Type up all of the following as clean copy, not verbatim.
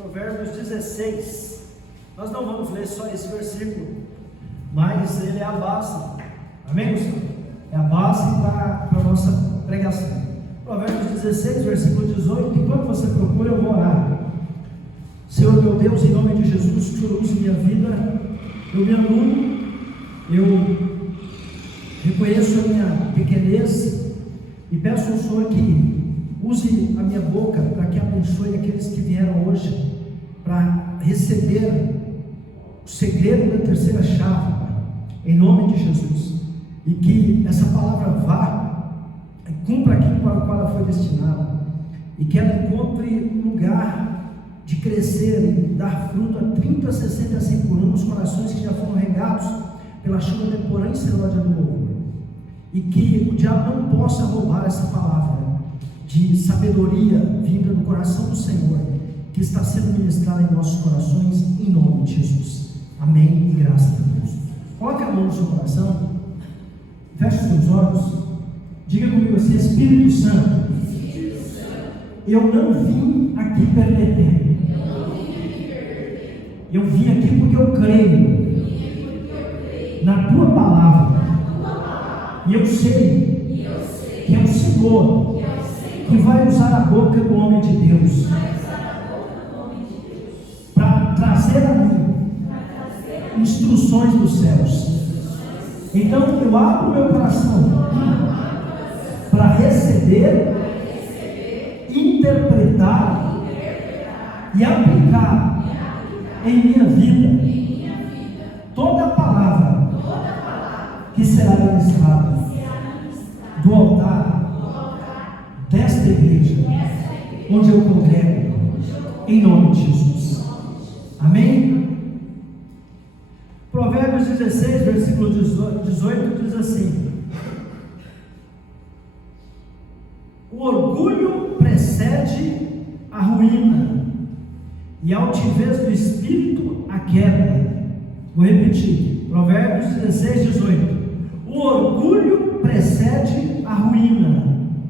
Provérbios 16. Nós não vamos ler só esse versículo, mas ele é a base. Amém, Gustavo? É a base para a nossa pregação. Provérbios 16, versículo 18. Enquanto você procura, eu vou orar. Senhor meu Deus, em nome de Jesus, que o Senhor use minha vida. Eu me anulo, eu reconheço a minha pequenez e peço ao Senhor que use a minha boca para que abençoe aqueles que vieram hoje para receber o segredo da terceira chave, Pai, em nome de Jesus, e que essa palavra vá e cumpra aquilo para o qual ela foi destinada, e que ela encontre lugar de crescer e dar fruto a 30, 60, 100 por um nos corações que já foram regados pela chuva temporã e serôdia do louvor, e que o diabo não possa roubar essa palavra de sabedoria vinda do coração do Senhor, que está sendo ministrada em nossos corações, em nome de Jesus. Amém e graças a Deus. Coloque a mão no seu coração, feche os seus olhos, diga comigo assim: Espírito Santo, eu não vim aqui perder tempo. Eu vim aqui porque eu creio na tua palavra, e eu sei que é o Senhor que vai usar a boca do homem de Deus para trazer a mim instruções dos céus. Então eu abro meu coração para receber, interpretar e aplicar em minha vida toda a palavra que será ministrada do altar desta igreja, onde eu congrego, em nome de Jesus. Amém? Provérbios 16, versículo 18 diz assim: o orgulho precede a ruína, e a altivez do espírito a queda. Vou repetir, Provérbios 16, 18. O orgulho precede a ruína,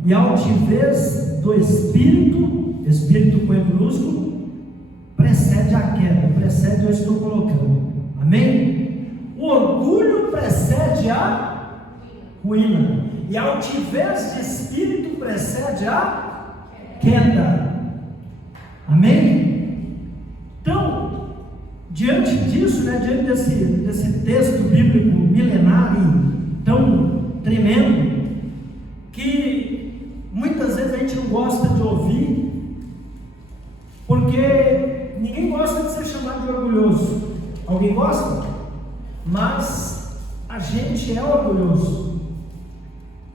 e a altivez do espírito com E minúsculo, precede a queda. Precede eu estou colocando. Amém? O orgulho precede a ruína, e a altivez de espírito precede a queda. Amém? Então, diante disso, diante desse texto bíblico milenar e tão tremendo, que muitas vezes a gente não gosta de ouvir, porque ninguém gosta de ser chamado de orgulhoso. Alguém gosta? Mas a gente é orgulhoso.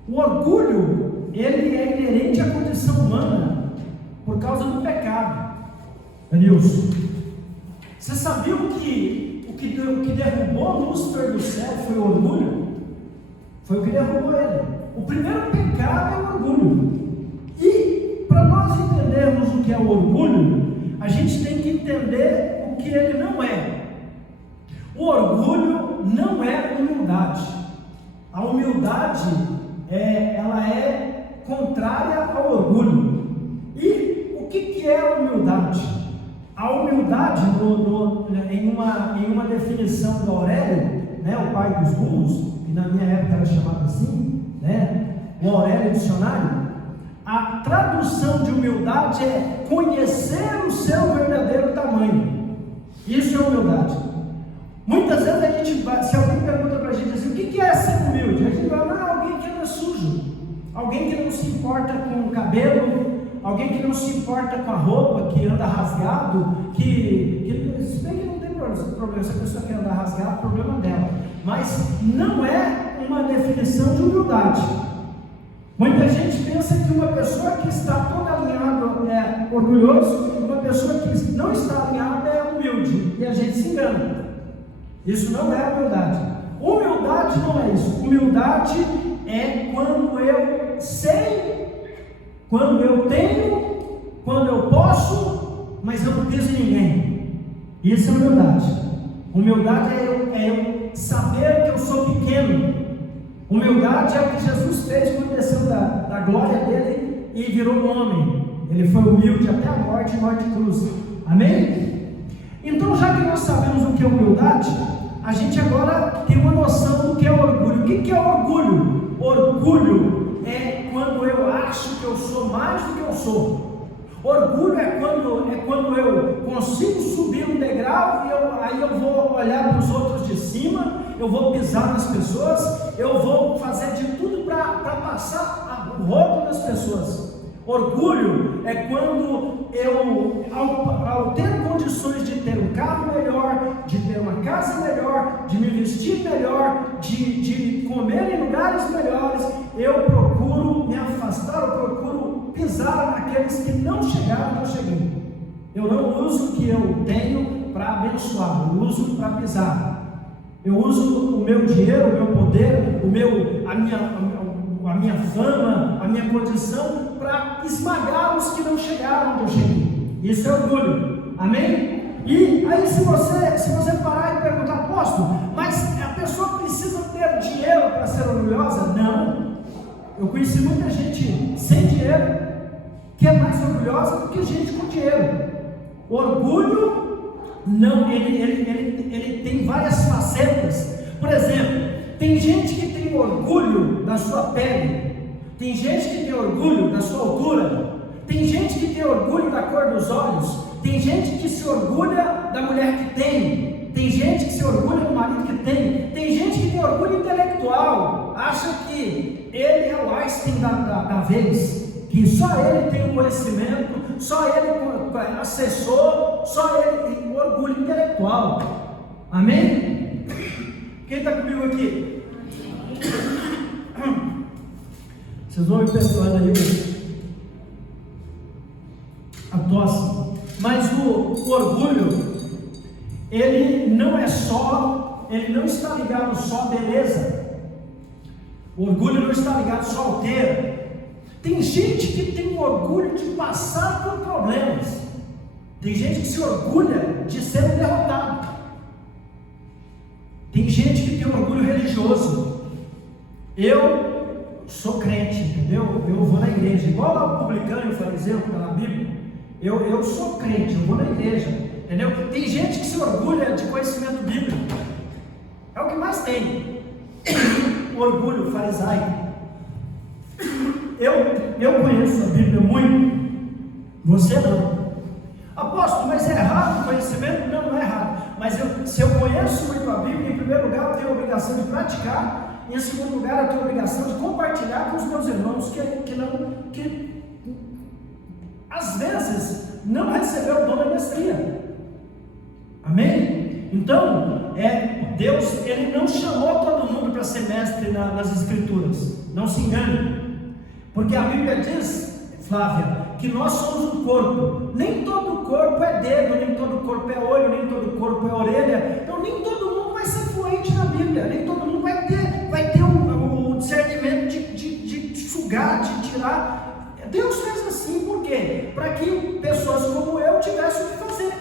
O orgulho, ele é inerente à condição humana por causa do pecado. Danilson, você sabia que o que derrubou Lúcifer do céu foi o orgulho? Foi o que derrubou ele. O primeiro pecado é o orgulho. E para nós entendermos o que é o orgulho, a gente tem que entender o que ele não é. O orgulho não é humildade. A humildade ela é contrária ao orgulho. E o que é a humildade? A humildade, em uma definição do Aurélio, o pai dos burros, que na minha época era chamado assim, o Aurélio Dicionário, a tradução de humildade é conhecer o seu verdadeiro tamanho. Isso é humildade. Muitas vezes a gente vai, se alguém pergunta para a gente assim, o que é ser humilde? A gente vai, alguém que anda sujo, alguém que não se importa com o cabelo, alguém que não se importa com a roupa, que anda rasgado, se bem que não tem problema, se a pessoa quer andar rasgado, o problema dela, mas não é uma definição de humildade. Muita gente pensa que uma pessoa que está toda alinhada é orgulhoso, uma pessoa que não está alinhada é humilde, e a gente se engana. Isso não é humildade. Humildade não é isso. Humildade é quando eu sei, quando eu tenho, quando eu posso, mas eu não piso em ninguém. Isso é humildade. Humildade é eu saber que eu sou pequeno. Humildade é o que Jesus fez quando desceu da glória dele e virou um homem. Ele foi humilde até a morte de cruz. Amém? Então, já que nós sabemos o que é humildade, a gente agora tem uma noção do que é orgulho. O que é orgulho? Orgulho é quando eu acho que eu sou mais do que eu sou. Orgulho é quando eu consigo subir um degrau e aí eu vou olhar para os outros de cima, eu vou pisar nas pessoas, eu vou fazer de tudo para passar o rodo das pessoas. Orgulho é quando eu, ao ter condições de ter um carro melhor, de ter uma casa melhor, de me vestir melhor, de comer em lugares melhores, eu procuro me afastar, eu procuro pisar naqueles que não chegaram onde eu cheguei. Eu não uso o que eu tenho para abençoar, eu uso para pisar. Eu uso o meu dinheiro, o meu poder, a minha fama, a minha condição para esmagar os que não chegaram onde eu cheguei. Isso é orgulho. Amém? E aí se você parar e perguntar, apóstolo, mas a pessoa precisa ter dinheiro para ser orgulhosa? Não. Eu conheci muita gente sem dinheiro que é mais orgulhosa do que gente com dinheiro. O orgulho, não, ele tem várias facetas. Por exemplo, tem gente que tem orgulho da sua pele, tem gente que tem orgulho da sua altura, tem gente que tem orgulho da cor dos olhos, tem gente que se orgulha da mulher que tem gente que se orgulha do marido que tem gente que tem orgulho intelectual, acha que ele é o Einstein da vez, que só ele tem o conhecimento, só ele acessou, só ele tem orgulho intelectual. Amém? Quem está comigo aqui? Vocês vão me perdoando aí a tosse. Mas o orgulho, ele não está ligado só à beleza. O orgulho não está ligado só ao ter. Tem gente que tem orgulho de passar por problemas. Tem gente que se orgulha de ser um derrotado. Tem gente que tem orgulho religioso. Eu sou crente, entendeu? Eu vou na igreja, igual lá o publicano e o fariseu pela Bíblia. Eu sou crente, eu vou na igreja, entendeu? Tem gente que se orgulha de conhecimento bíblico. É o que mais tem. Orgulho farisaico. Eu conheço a Bíblia muito. Você não. Apóstolo, mas é errado o conhecimento? Não é errado. Mas se eu conheço muito a Bíblia, em primeiro lugar eu tenho a obrigação de praticar, e em segundo lugar eu tenho a obrigação de compartilhar com os meus irmãos que às vezes não receberam o dom da mestria. Amém? Então, Deus, Ele não chamou todo mundo para ser mestre nas Escrituras. Não se engane. Porque a Bíblia diz, Flávia, que nós somos um corpo. Nem todo corpo é dedo, nem todo corpo é olho, nem todo corpo é orelha. Então nem todo mundo vai ser fluente na Bíblia, nem todo mundo vai ter o discernimento de sugar, de tirar. Deus fez assim, por quê? Para que pessoas como eu tivessem o que fazer.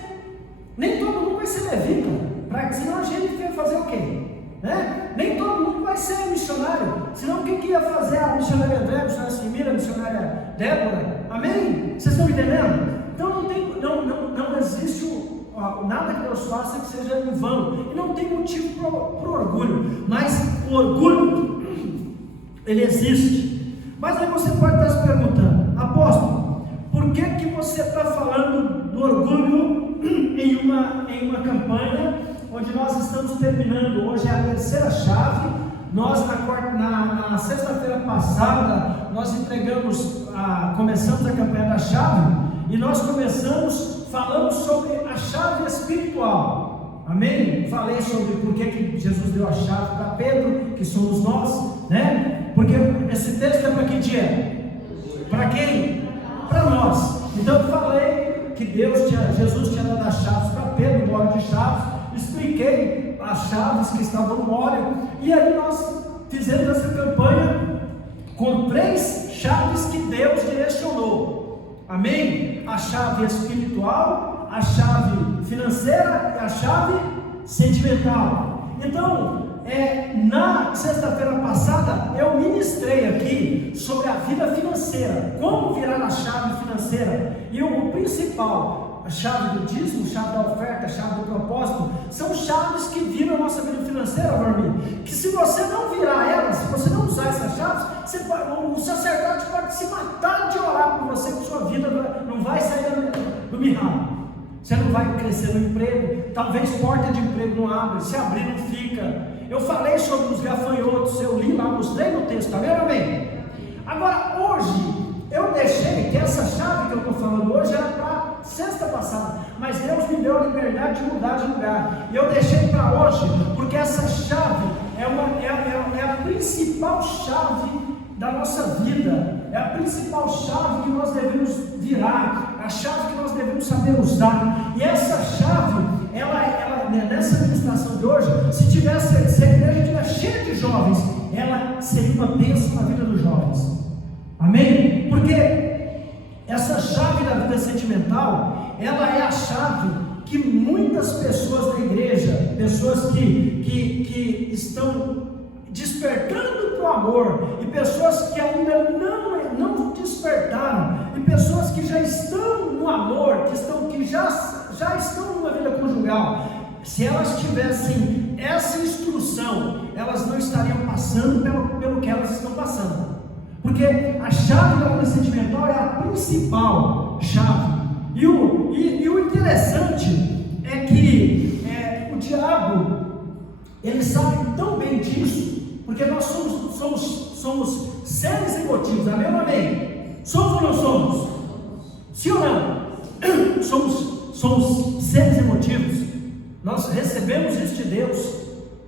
Nem todo mundo vai ser levita, para senão a gente quer fazer o quê? Né? Nem todo mundo vai ser missionário, senão quem que ia fazer? A missionária André, a missionária Simira, a missionária Débora. Amém? Vocês estão entendendo? Então não existe nada que Deus faça que seja em vão, e não tem motivo para o orgulho. Mas o orgulho, ele existe. Mas aí você pode estar se perguntando, apóstolo, por que você está falando do orgulho em uma campanha onde nós estamos terminando? Hoje é a terceira chave. Nós na sexta-feira passada nós começamos a campanha da chave, e nós falamos sobre a chave espiritual. Amém? Falei sobre por que Jesus deu a chave para Pedro, que somos nós, né? Porque esse texto é para que dia? Para quem? Para nós. Então eu falei que Jesus tinha dado as chaves para Pedro, o óleo de chaves. Expliquei as chaves que estavam no óleo, e aí nós fizemos essa campanha com 3 chaves que Deus direcionou. Amém? A chave espiritual, a chave financeira e a chave sentimental. Então, na sexta-feira passada eu ministrei aqui sobre a vida financeira, como virar a chave financeira, e o principal, chave do dízimo, chave da oferta, chave do propósito, são chaves que viram a nossa vida financeira, Varmi, que se você não virar elas, se você não usar essas chaves, o sacerdote pode se matar de orar por você, que sua vida não vai sair do mirrado. Você não vai crescer no emprego, talvez porta de emprego não abre, se abrir não fica. Eu falei sobre os gafanhotos, eu li lá, mostrei no texto, tá vendo, amém? Agora, hoje, eu deixei que essa chave que eu estou falando hoje era para sexta passada, mas Deus me deu a liberdade de mudar de lugar, e eu deixei para hoje, porque essa chave é a principal chave da nossa vida, é a principal chave que nós devemos virar, a chave que nós devemos saber usar. E essa chave, nessa administração de hoje, se a igreja estiver cheia de jovens, ela seria uma bênção na vida dos jovens. Amém? Porque essa chave da vida sentimental, ela é a chave que muitas pessoas da igreja, pessoas que estão despertando para o amor, e pessoas que ainda não despertaram, e pessoas que já estão no amor, que já estão numa vida conjugal, se elas tivessem essa instrução, elas não estariam passando pelo que elas estão passando. Porque a chave da vida sentimental é a principal chave. E o interessante é que o diabo, ele sabe tão bem disso, porque nós somos seres emotivos, amém ou amém? Somos ou não somos? Sim ou não? Somos seres emotivos. Nós recebemos isso de Deus,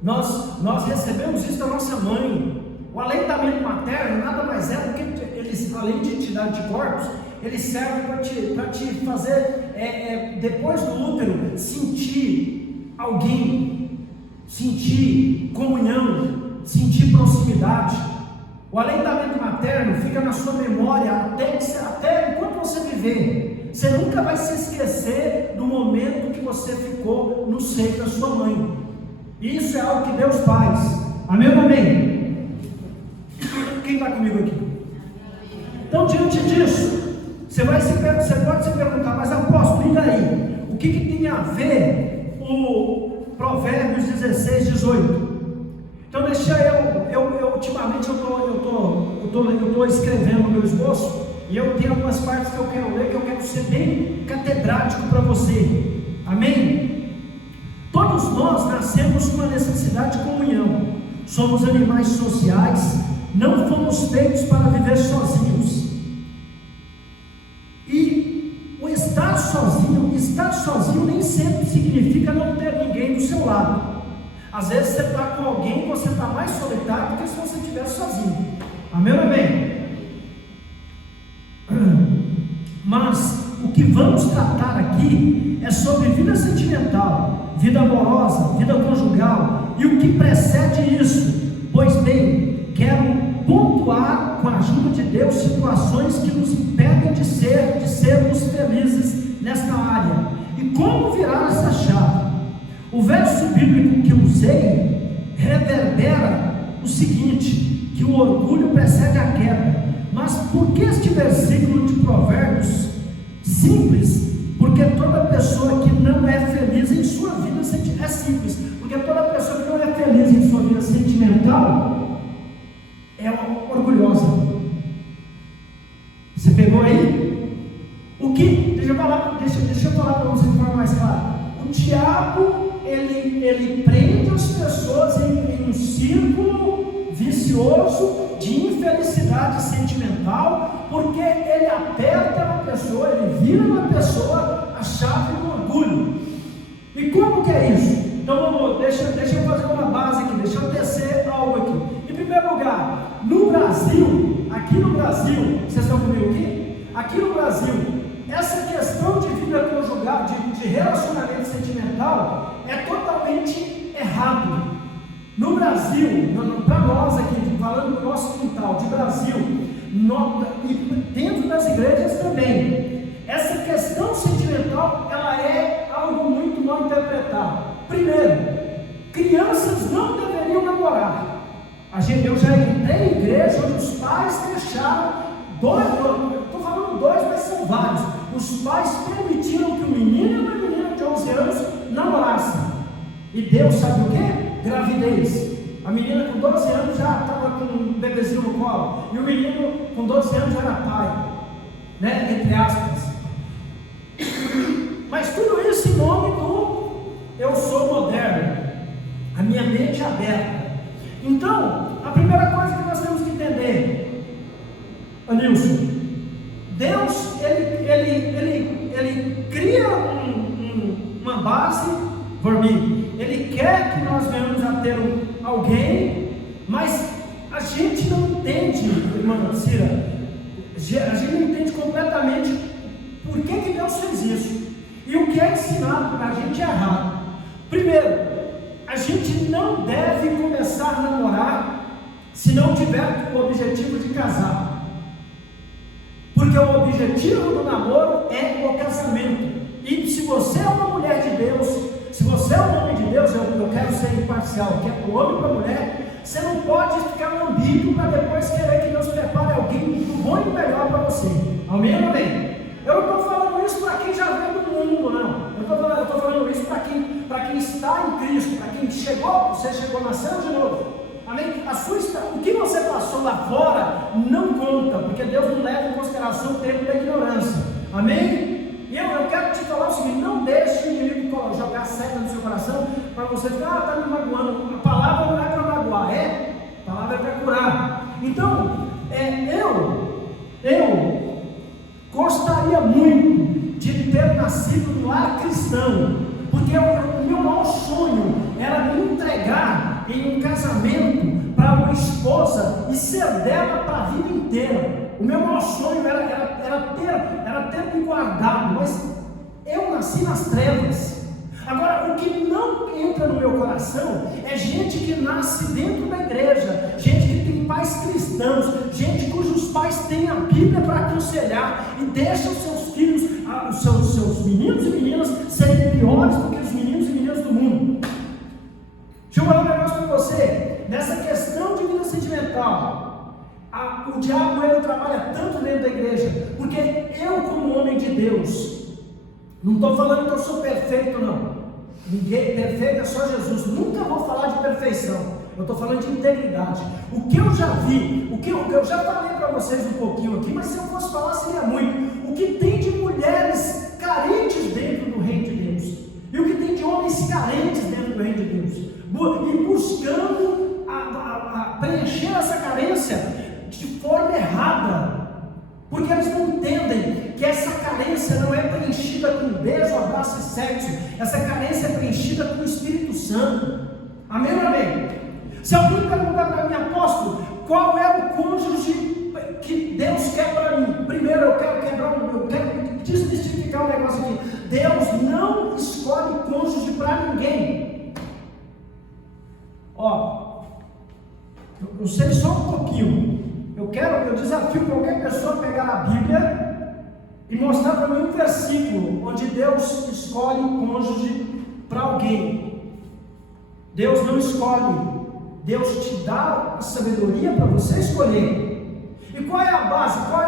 nós recebemos isso da nossa mãe. O aleitamento materno nada mais é do que eles, além de te dar anticorpos, ele serve para te fazer, depois do útero, sentir alguém, sentir comunhão, sentir proximidade. O aleitamento materno fica na sua memória até enquanto você viver. Você nunca vai se esquecer do momento que você ficou no seio da sua mãe. Isso é algo que Deus faz. Amém ou amém? Quem está comigo aqui? Então, diante disso, você pode se perguntar, mas apóstolo, e daí? O que tem a ver o Provérbios 16, 18? Então, ultimamente eu estou escrevendo o meu esboço, e eu tenho algumas partes que eu quero ler, que eu quero ser bem catedrático para você. Amém? Todos nós nascemos com uma necessidade de comunhão. Somos animais sociais, não fomos feitos para viver sozinhos. E o estar sozinho nem sempre significa não ter ninguém do seu lado. Às vezes você está com alguém e você está mais solitário do que se você estivesse sozinho. Amém ou amém? Mas o que vamos tratar aqui é sobre vida sentimental, vida amorosa, vida conjugal e o que precede isso. Pois bem, quero pontuar com a ajuda de Deus situações que nos impedem de sermos felizes nesta área. E como virar essa chave? O verso bíblico que usei reverbera o seguinte, que o orgulho precede a queda. Mas por que este versículo de Provérbios? Simples, porque toda pessoa que não é feliz em sua vida sentimental, é simples, porque toda pessoa que não é feliz em sua vida sentimental é orgulhosa. Você pegou aí? Deixa eu falar para você de forma mais clara. O diabo, ele prende as pessoas em um círculo vicioso de infelicidade sentimental, porque ele aperta na pessoa, ele vira na pessoa a chave do orgulho. E como que é isso? Então deixa eu fazer uma base aqui, deixa eu tecer algo aqui. Em primeiro lugar, aqui no Brasil, vocês estão comigo aqui? Aqui no Brasil, essa questão de vida conjugal, de relacionamento sentimental, é totalmente errado. No Brasil, para nós aqui, falando do nosso quintal, de Brasil, e dentro das igrejas também, essa questão sentimental, ela é algo muito mal interpretado. Primeiro, crianças não deveriam namorar. Eu já entrei em igreja onde os pais deixaram estou falando dois, mas são vários. Os pais permitiram que o menino E Deus sabe o quê? Gravidez. A menina com 12 anos já estava com um bebezinho no colo. E o menino com 12 anos já era pai. Né? Entre aspas. Mas tudo isso em nome do eu sou moderno. A minha mente é aberta. Então, a primeira coisa que nós temos que entender, Anilson, Deus, ele cria uma base por mim. Ele quer que nós venhamos a ter alguém, mas a gente não entende, irmã Cira, a gente não entende completamente por que Deus fez isso. E o que é ensinado para a gente é errado. Primeiro, a gente não deve começar a namorar se não tiver o objetivo de casar. Porque o objetivo do namoro é o casamento. E se você é uma mulher de Deus, se você é um homem de Deus, eu quero ser imparcial, que é para o homem e para a mulher, você não pode ficar lambido para depois querer que Deus prepare alguém do bom e do melhor para você. Amém ou amém? Eu não estou falando isso para quem já veio do mundo, não. Eu estou falando isso para quem está em Cristo, para quem você chegou, nasceu de novo. Amém? O que você passou lá fora não conta, porque Deus não leva em consideração o tempo da ignorância. Amém? E eu quero te falar o seguinte: não deixe o inimigo jogar seta no seu coração para você ficar, está me magoando. A palavra não é para magoar, a palavra é para curar. Então, eu gostaria muito de ter nascido no lar cristão, porque o meu maior sonho era me entregar em um casamento para uma esposa e ser dela para a vida inteira. O meu maior sonho era ter me guardado, mas eu nasci nas trevas. Agora, o que não entra no meu coração é gente que nasce dentro da igreja, gente que tem pais cristãos, gente cujos pais têm a Bíblia para aconselhar e deixa os seus filhos, os seus meninos e meninas serem piores do que os meninos e meninas do mundo. Deixa eu falar um negócio para você. Nessa questão de vida sentimental, o diabo ele trabalha tanto dentro da igreja, porque eu, como homem de Deus, não estou falando que eu sou perfeito, não. Ninguém perfeito é só Jesus. Nunca vou falar de perfeição. Eu estou falando de integridade. O que eu já vi, o que eu já falei para vocês um pouquinho aqui, mas se eu fosse falar seria muito. O que tem de mulheres carentes dentro do reino de Deus, e o que tem de homens carentes dentro do reino de Deus, e buscando preencher essa carência de forma errada. Porque eles não entendem que essa carência não é preenchida com beijo, abraço e sexo. Essa carência é preenchida com o Espírito Santo. Amém ou amém? Se alguém perguntar para mim, apóstolo, qual é o cônjuge que Deus quer para mim? Primeiro eu quero desmistificar um negócio aqui. Deus não escolhe cônjuge para ninguém. Eu sei só um pouquinho. Eu desafio qualquer pessoa a pegar a Bíblia e mostrar para mim um versículo onde Deus escolhe um cônjuge para alguém. Deus não escolhe, Deus te dá a sabedoria para você escolher. E qual é a base? Qual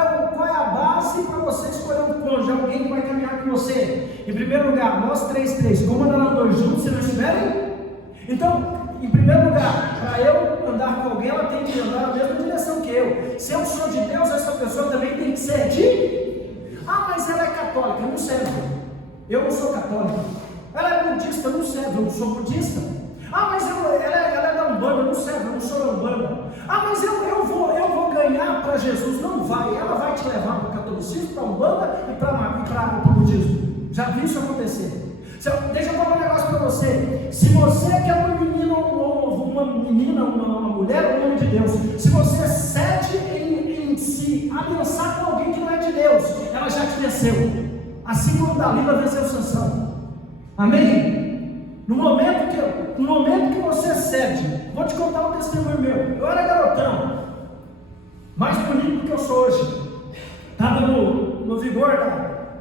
é a base para você escolher um cônjuge, alguém que vai caminhar com você? Em primeiro lugar, nós 3:3, como andarão dois juntos se não estiverem? Então, em primeiro lugar, para eu andar com alguém, ela tem que andar na mesma direção que eu. Se eu sou de Deus, essa pessoa também tem que ser de... mas ela é católica, não serve. Eu não sou católico. Ela é budista, não serve, eu não sou budista. Mas ela é da Umbanda, não serve, eu não sou da Umbanda. Mas eu vou ganhar para Jesus. Não vai, ela vai te levar para o catolicismo, para a Umbanda e para o budismo. Já vi isso acontecer. Deixa eu falar um negócio para você. Se você quer uma mulher, um homem de Deus, se você cede em se aliançar com alguém que não é de Deus, ela já te venceu, assim como Dalila venceu Sansão. Amém? No momento que você cede, vou te contar um testemunho meu. Eu era garotão, mais bonito do que eu sou hoje, estava no vigor,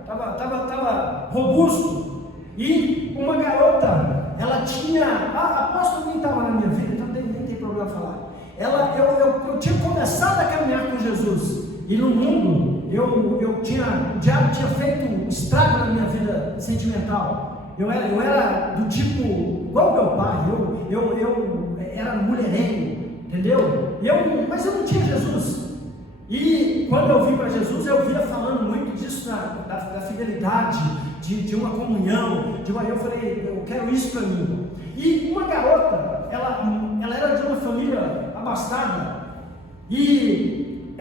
estava robusto. E uma garota, ela tinha, apóstolo, nem estava na minha vida, então nem tem problema falar. Eu tinha começado a caminhar com Jesus, e no mundo, o diabo tinha feito um estrago na minha vida sentimental. Eu era do tipo, igual meu pai, eu era mulherengo, entendeu? Mas eu não tinha Jesus. E quando eu vim para Jesus, eu via falando muito disso, da fidelidade, de uma comunhão, eu falei, eu quero isso para mim. E uma garota, ela era de uma família abastada, e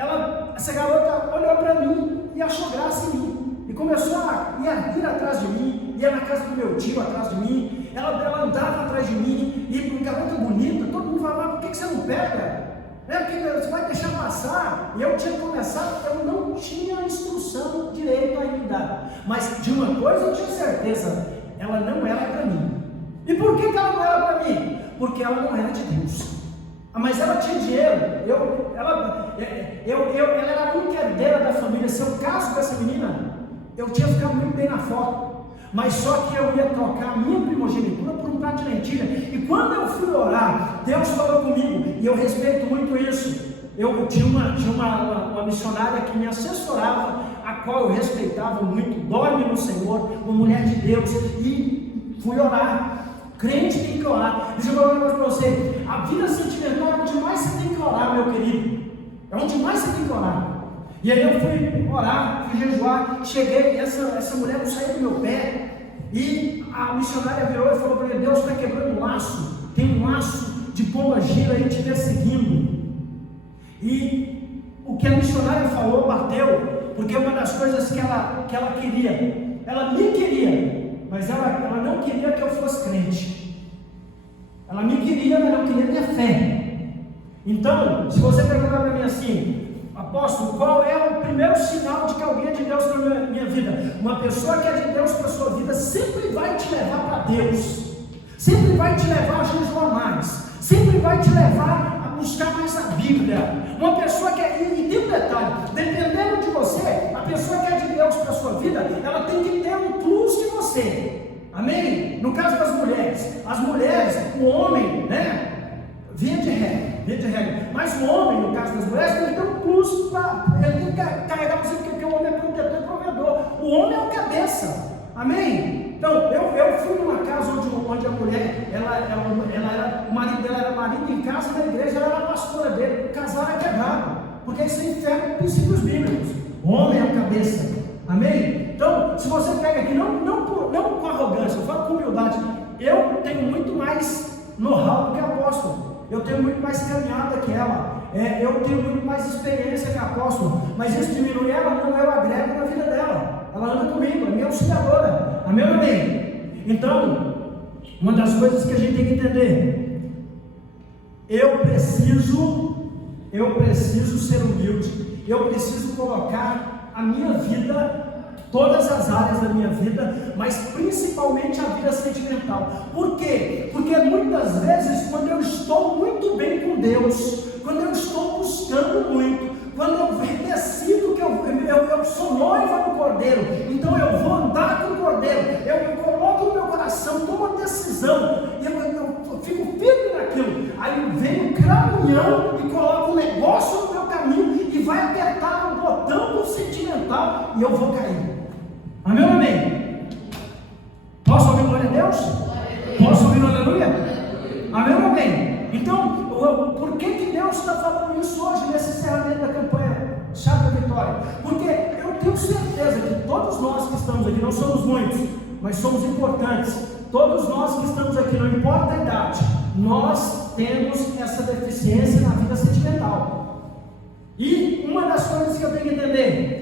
essa garota olhou para mim e achou graça em mim, e começou a ir atrás de mim, ia na casa do meu tio atrás de mim, ela andava atrás de mim, e uma garota bonita, todo mundo falava, por que você não pega? Você vai deixar passar? E eu tinha começado, eu não tinha instrução direito ainda, mas de uma coisa eu tinha certeza, ela não era para mim. E por que ela não era para mim? Porque ela não era de Deus. Mas ela tinha dinheiro, ela era a única herdeira da família. Se eu caso com essa menina, eu tinha ficado muito bem na foto. Mas só que eu ia trocar a minha primogenitura por um prato de lentilha. E quando eu fui orar, Deus falou comigo, e eu respeito muito isso. Eu tinha uma missionária que me assessorava, a qual eu respeitava muito, dorme no Senhor, uma mulher de Deus, e fui orar. Crente tem que orar. Deixa eu falar uma coisa para você, a vida sentimental é onde mais você tem que orar, meu querido. É onde mais você tem que orar. E aí eu fui orar, fui jejuar, cheguei, essa mulher não saiu do meu pé, e a missionária virou e falou para ele, Deus está quebrando um laço, tem um laço de pomba gira aí te perseguindo. E o que a missionária falou bateu, porque uma das coisas que ela queria, ela me queria, mas ela não queria que eu fosse crente. Ela me queria, mas não queria minha fé. Então, se você perguntar para mim assim, apóstolo, qual é o primeiro sinal de que alguém é de Deus para a minha vida? Uma pessoa que é de Deus para a sua vida sempre vai te levar para Deus, sempre vai te levar a jejuar mais, sempre vai te levar a buscar mais a Bíblia. Uma pessoa que e tem um detalhe, dependendo de você, a pessoa que é de Deus para a sua vida, ela tem que ter um plus de você, amém? No caso das mulheres, as mulheres, o homem, né? Via de regra, mas o homem, no caso das mulheres, tem que ter um plus, ele tem que carregar você, porque o homem é protetor e provedor, o homem é o cabeça, amém? Então, eu fui numa casa onde a mulher, o marido dela era marido em casa, na igreja ela era pastora dele, casar é quebrado, porque isso enferma princípios bíblicos, o homem é o cabeça, amém? Então, se você pega aqui, não com arrogância, eu falo com humildade, eu tenho muito mais know-how do que apóstolo, eu tenho muito mais caminhada que ela, eu tenho muito mais experiência que a apóstolo, mas isso diminui ela, não, eu agrego na vida dela, ela anda comigo, é minha auxiliadora, amém ou amém? Então, uma das coisas que a gente tem que entender, eu preciso ser humilde, eu preciso colocar a minha vida, todas as áreas da minha vida, mas principalmente a vida sentimental. Por quê? Porque muitas vezes, quando eu estou muito bem com Deus, quando eu estou buscando muito, quando eu decido que eu sou noiva do Cordeiro, então eu vou andar com o Cordeiro, eu coloco no meu coração, tomo uma decisão, e eu fico firme naquilo, aí vem o caminhão e coloca um negócio no meu caminho, e vai apertar o botão do sentimental, e eu vou cair. Amém ou amém? Posso ouvir glória a Deus? Posso ouvir aleluia? Amém ou amém? Então, por que Deus está falando isso hoje, nesse encerramento da campanha Chave da Vitória? Porque eu tenho certeza que todos nós que estamos aqui, não somos muitos, mas somos importantes, todos nós que estamos aqui, não importa a idade, nós temos essa deficiência na vida sentimental. E uma das coisas que eu tenho que entender,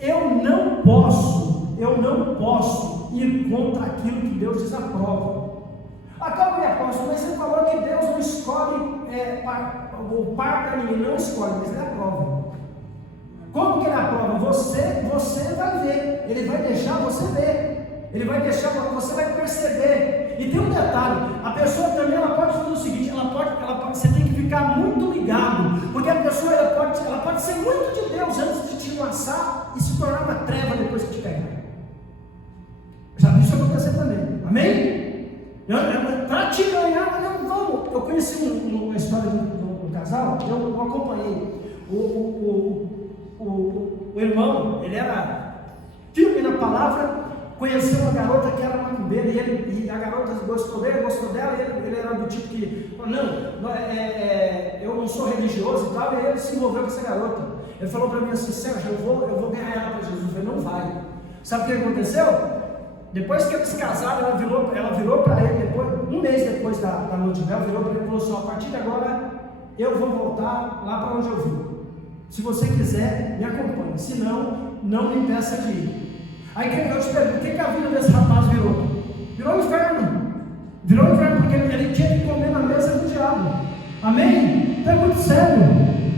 eu não posso ir contra aquilo que Deus desaprova. Calma aí, apóstolo, mas você falou que Deus não escolhe o par para ninguém, não escolhe, mas Ele aprova. Como que Ele aprova? Você vai ver, Ele vai deixar você ver, Ele vai deixar, você vai perceber. E tem um detalhe, a pessoa também ela pode fazer o seguinte, você tem que ficar muito ligado, porque a pessoa ela pode ser muito de Deus antes de te lançar e se tornar uma treva depois que te pegar. Já vi isso acontecer também, amém? Para te ganhar, vamos. Eu conheci uma história de um casal, eu acompanhei. O irmão, ele era firme na palavra, conheceu uma garota que era uma gostou dele, gostou dela, e ele era do tipo que, eu não sou religioso e tal, e ele se envolveu com essa garota. Ele falou para mim assim: Sérgio, eu vou ganhar ela para Jesus. Eu falei: não vai. Sabe o que aconteceu? Depois que eles casaram, ela virou para ele, um mês depois da lua de mel, virou para ele e falou assim: a partir de agora eu vou voltar lá para onde eu vim. Se você quiser, me acompanhe. Se não me impeça de ir. Aí eu te pergunto: o que a vida desse rapaz virou? Virou um inferno. Virou um inferno porque ele tinha que comer na mesa do diabo. Amém? Então é muito sério.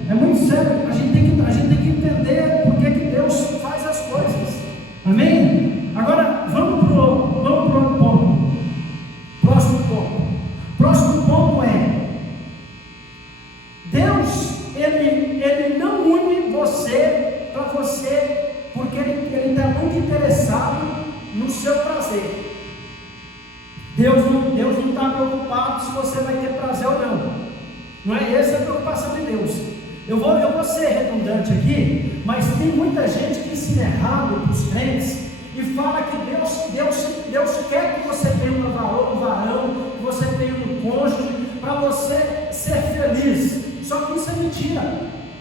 É muito sério. A gente tem que entender por que Deus faz as coisas. Amém? Agora vamos para o ponto. Próximo ponto é: Deus, ele não une você para você, porque ele está muito interessado no seu prazer. Deus não está preocupado se você vai ter prazer ou não. Não é essa a preocupação de Deus. Eu vou ser redundante aqui, mas tem muita gente que ensina errado para os crentes e fala que Deus quer que você tenha um varão, que você tenha um cônjuge, para você ser feliz. Só que isso é mentira.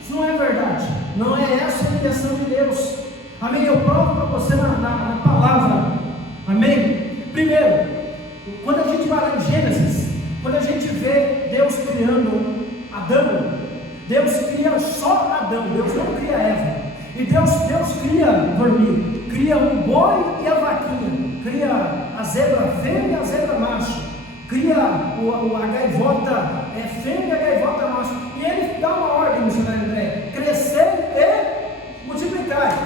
Isso não é verdade. Não é essa a intenção de Deus. Amém? Eu provo para você na palavra. Amém? Primeiro, quando a gente vai lá em Gênesis, quando a gente vê Deus criando Adão, Deus cria só Adão, Deus não cria Eva. E Deus cria o boi e a vaquinha, cria a zebra fêmea e a zebra macho, cria a gaivota fêmea e a gaivota macho. E ele dá uma ordem, missionário André: crescer e multiplicar.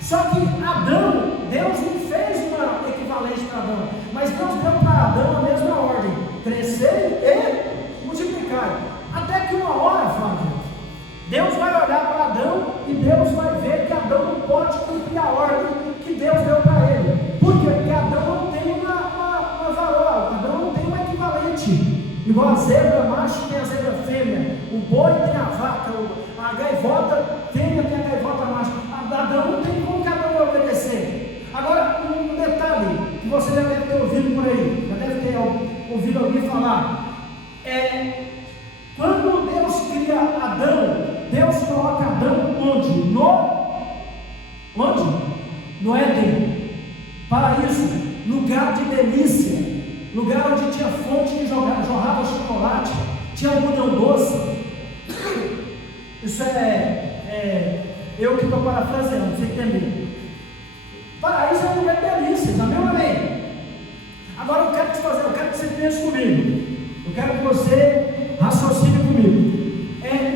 Só que Adão, Deus não fez uma equivalente para Adão, mas Deus deu para Adão a mesma ordem: crescer e multiplicar. Até que uma hora, Flávio, Deus vai olhar para Adão e Deus vai ver que Adão não pode cumprir a ordem que Deus deu para ele. Por quê? Porque Adão não tem uma varoa, Adão não tem um equivalente. Igual a zebra macho tem a zebra fêmea, o boi tem a vaca, a gaivota fêmea tem a gaivota macho. Adão não tem como cada um obedecer. Agora, um detalhe que você já deve ter ouvido por aí, já deve ter ouvido alguém falar: quando Deus cria Adão, Deus coloca Adão onde? No Éden, paraíso, lugar de delícia, lugar onde tinha fonte que jorrava chocolate, tinha algodão doce. Isso eu que estou parafraseando, você entender. Paraíso é um lugar de delícias, amém ou amém? Agora eu quero que você pense comigo, eu quero que você raciocine comigo.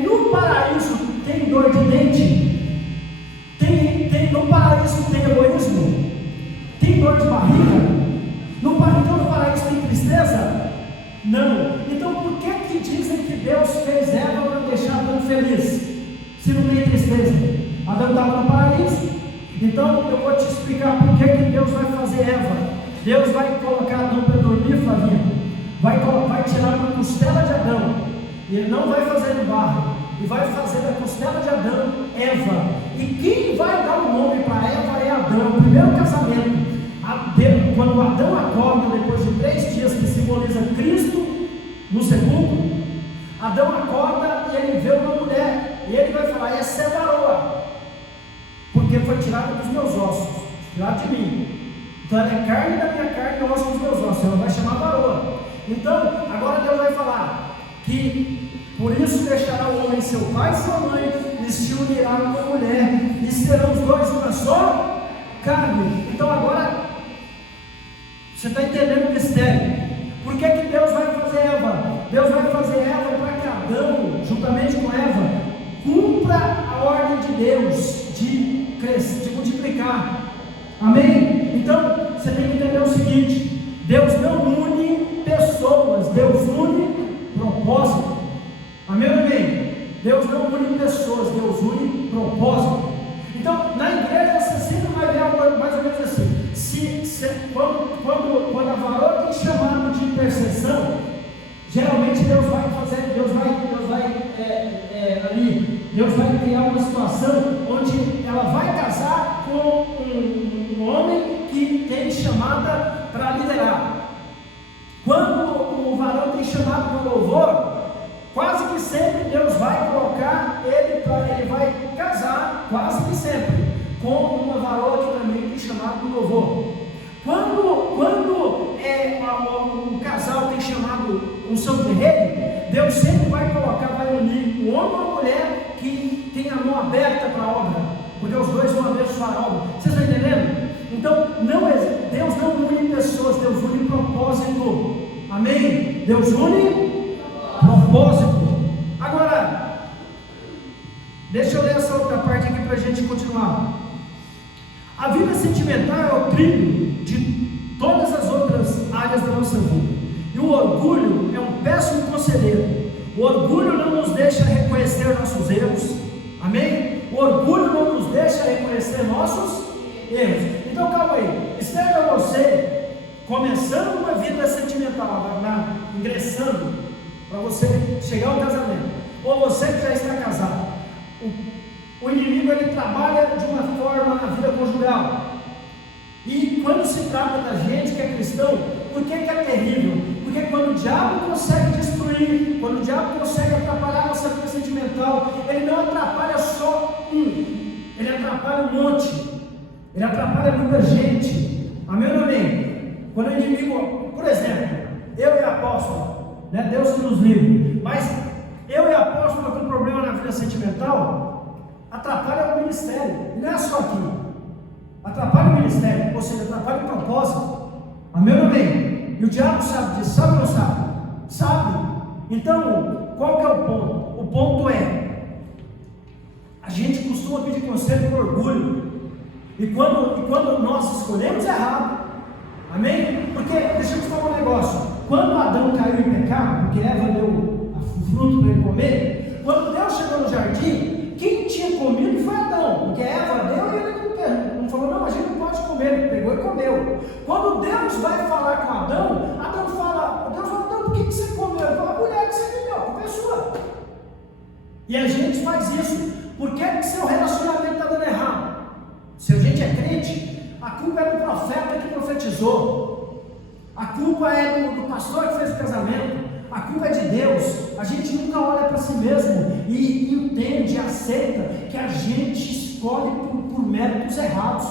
No paraíso tem dor de dente? No paraíso tem egoísmo? Tem dor de barriga? No paraíso tem tristeza? Não. Então por que dizem que Deus fez Eva para deixar Adão feliz, se não tem tristeza? Adão estava no paraíso. Então eu vou te explicar por que Deus vai fazer Eva. Deus vai colocar Adão para dormir, Flavinha. Vai tirar uma costela de Adão. E ele não vai fazer de barro, e vai fazer da costela de Adão Eva. E quem vai dar o nome para Eva é Adão, o primeiro casamento. Quando Adão acorda, depois de 3 dias, que simboliza Cristo no sepulcro, Adão acorda e ele vê uma mulher, e ele vai falar: essa é varoa, porque foi tirada dos meus ossos, tirada de mim. Então ela é carne da minha carne e osso dos meus ossos, ela vai chamar varoa. Então, agora Deus vai falar que por isso deixará o homem seu pai e sua mãe, e se unirá com a mulher, e serão os dois uma só carne. Então agora você está entendendo o mistério. Por que Deus vai fazer Eva? Deus vai fazer Eva para que Adão, juntamente com Eva, cumpra a ordem de Deus de crescer, de multiplicar. Amém? Então você tem que entender o seguinte: Deus não une pessoas, Deus une propósito. Amém ou amém? Deus não une pessoas, Deus une propósito. Então, na igreja você sempre vai ver algo mais ou menos assim. Quando a varoa tem chamado de intercessão, geralmente Deus vai criar uma situação onde ela vai casar com um homem que tem chamada para liderar. do louvor, quase que sempre Deus vai colocar ele vai casar, quase que sempre, com uma varoa que também tem chamado do louvor. Quando um casal tem chamado unção de rei, Deus sempre vai unir um homem e uma mulher que tem a mão aberta para a obra, porque os dois vão abençoar a obra. Vocês estão entendendo? Então, Deus não une pessoas, Deus une propósito. Amém? Deus une propósito. Agora, deixa eu ler essa outra parte aqui para a gente continuar. A vida sentimental é o trilho de todas as outras áreas da nossa vida. E o orgulho é um péssimo conselheiro. O orgulho não nos deixa reconhecer nossos erros. Amém? O orgulho não nos deixa reconhecer nossos erros. Então calma aí. Esteja você começando uma vida sentimental, ingressando para você chegar ao casamento, ou você que já está casado. O inimigo, ele trabalha de uma forma na vida conjugal. E quando se trata da gente que é cristão, por que é terrível? Porque quando o diabo consegue destruir, quando o diabo consegue atrapalhar a nossa vida sentimental, ele não atrapalha só ele atrapalha um monte, ele atrapalha muita gente. Amém ou não amém? Quando o inimigo, por exemplo, eu e a apóstola, né, Deus que nos livre, mas eu e a apóstola com problema na vida sentimental, atrapalha o ministério, não é só aqui, atrapalha o ministério, ou seja, atrapalha o propósito. Amém ou não amém? E o diabo sabe disso, sabe ou não sabe? Sabe. Então, qual que é o ponto? O ponto é, a gente costuma pedir conselho por orgulho, e quando nós escolhemos errado, amém? Porque, deixa eu te falar um negócio, quando Adão caiu em pecado, porque Eva deu o fruto para ele comer, quando Deus chegou no jardim, quem tinha comido foi Adão, porque Eva deu e ele não falou, não, a gente não pode comer, ele pegou e comeu. Quando Deus vai falar com Adão, Deus fala, Adão, por que você comeu? Ele fala, a mulher que você comeu, a culpa é sua. E a gente faz isso, por que seu relacionamento está dando errado? Se a gente é crente, a culpa é do profeta que profetizou, a culpa é do pastor que fez o casamento, a culpa é de Deus. A gente nunca olha para si mesmo e entende, aceita que a gente escolhe por méritos errados.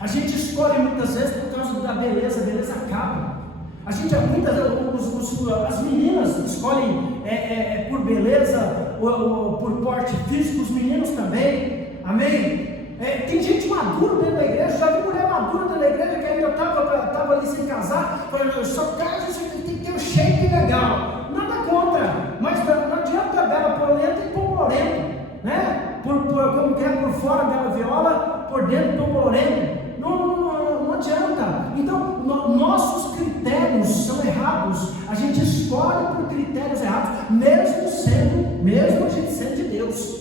A gente escolhe muitas vezes por causa da beleza, a beleza acaba. A gente as meninas escolhem por beleza, ou por porte físico, os meninos também. Amém? Tem gente madura dentro da igreja, já vi mulher madura dentro da igreja que ainda estava ali sem casar, falando, só casa, você tem que ter um shape legal. Nada contra, mas não adianta bela polenta e pomborento, né? Como que é, por fora bela viola, por dentro pomborento. Não adianta. Então, nossos critérios são errados. A gente escolhe por critérios errados, mesmo a gente sendo de Deus.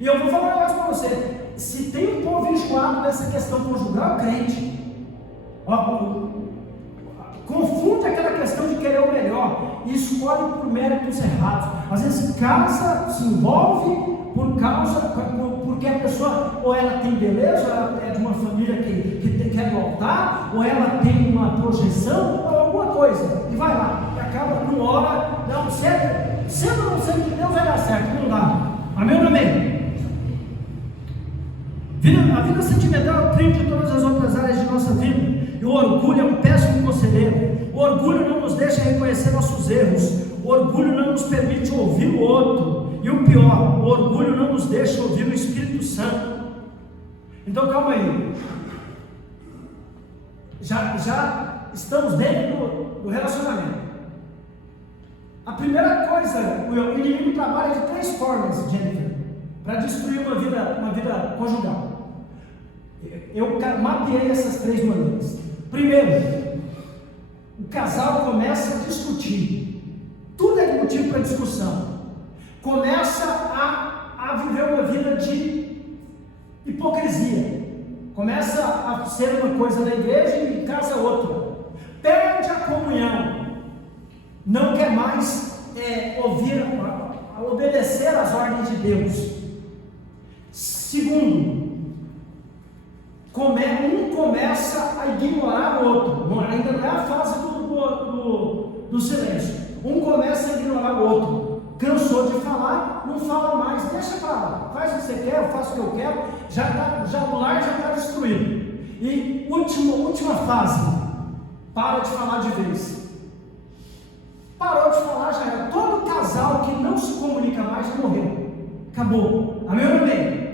E eu vou falar um negócio para você. Se tem um povo enjoado nessa questão conjugal, crente, confunde aquela questão de querer o melhor e escolhe por méritos errados. Às vezes casa, se envolve porque a pessoa, ou ela tem beleza, ou ela é de uma família que quer do altar, ou ela tem uma projeção, ou alguma coisa, e vai lá, e acaba numa hora, não, sendo ou não sendo de Deus vai dar certo, não dá. Amém ou não amém? A vida sentimental é o trilho de todas as outras áreas de nossa vida. E o orgulho é um péssimo conselheiro. O orgulho não nos deixa reconhecer nossos erros. O orgulho não nos permite ouvir o outro. E o pior, o orgulho não nos deixa ouvir o Espírito Santo. Então calma aí. Já estamos dentro do relacionamento. A primeira coisa, o inimigo trabalha de 3 formas, Jennifer, para destruir uma vida conjugal. Eu mapeei essas 3 maneiras. Primeiro, o casal começa a discutir. Tudo é motivo para discussão. Começa a viver uma vida de hipocrisia. Começa a ser uma coisa na igreja e em casa outra. Perde a comunhão. Não quer mais obedecer às ordens de Deus. Segundo, um começa a ignorar o outro. Ainda não é a fase do silêncio. Um começa a ignorar o outro. Cansou de falar, não fala mais, deixa pra lá, faz o que você quer, eu faço o que eu quero, o lar já está destruído. E última fase, para de falar de vez. Parou de falar, já era. Todo casal que não se comunica mais já morreu. Acabou. Amém ou amém?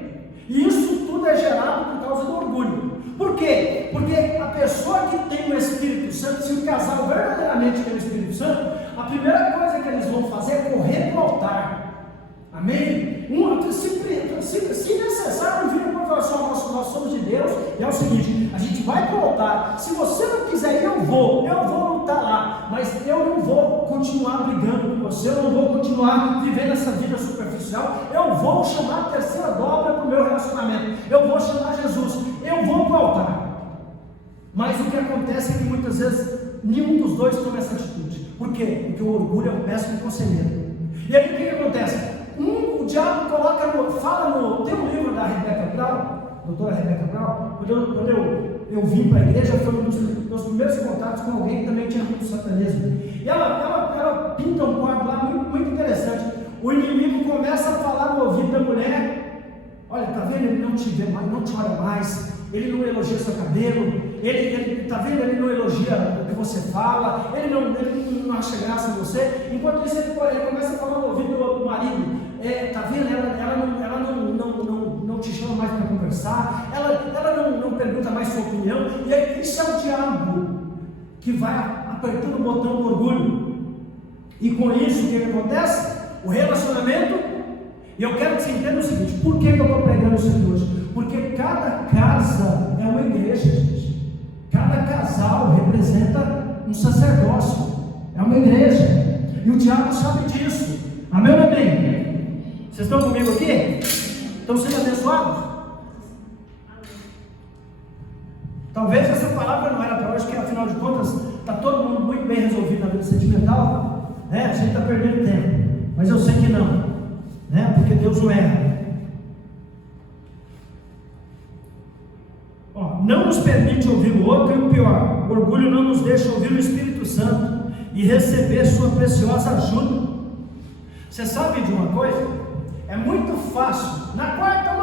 E isso tudo é gerado por causa do orgulho. Por quê? Porque a pessoa que tem o Espírito Santo, se o casal verdadeiramente tem o Espírito Santo, a primeira coisa que eles vão fazer é correr para o altar. Amém? Se necessário, vir para falar assim, nós somos de Deus, e é o seguinte, a gente vai para o altar. Se você não quiser ir, eu vou lutar lá, mas eu não vou continuar brigando com você, eu não vou continuar vivendo essa vida superficial, eu vou chamar a terceira dobra para o meu relacionamento, eu vou chamar Jesus, eu vou para o altar. Mas o que acontece é que muitas vezes nenhum dos dois toma essa atitude. Por quê? Porque o orgulho é um péssimo conselheiro. E aí o que acontece? O diabo tem um livro da Rebeca Brau, doutora Rebeca Brau. Quando eu vim para a igreja, foi um dos meus primeiros contatos com alguém que também tinha muito satanismo. E ela pinta um quadro lá muito interessante. O inimigo começa a falar no ouvido da mulher: olha, tá vendo? Ele não te vê mais, não te olha mais, ele não elogia seu cabelo, ele tá vendo? Ele não elogia o que você fala, ele não acha graça em você. Enquanto isso, ele começa a falar no ouvido do marido: tá vendo? Ela não te chama mais para conversar, ela não pergunta mais sua opinião. E aí, isso é o diabo que vai apertando o botão do orgulho. E com isso, o que acontece? O relacionamento. E eu quero que você entenda o seguinte: por que eu estou pregando isso aqui hoje? Porque cada casa é uma igreja, gente. Cada casal representa um sacerdócio, é uma igreja. E o diabo sabe disso. Amém ou amém? Vocês estão comigo aqui? Estão sendo abençoados? Talvez essa palavra não era para hoje, porque afinal de contas está todo mundo muito bem resolvido na vida sentimental, né? A gente está perdendo tempo, mas eu sei que não, né? Porque Deus não erra. Não nos permite ouvir o outro, e o pior, o orgulho não nos deixa ouvir o Espírito Santo e receber sua preciosa ajuda. Você sabe de uma coisa? É muito fácil. Na quarta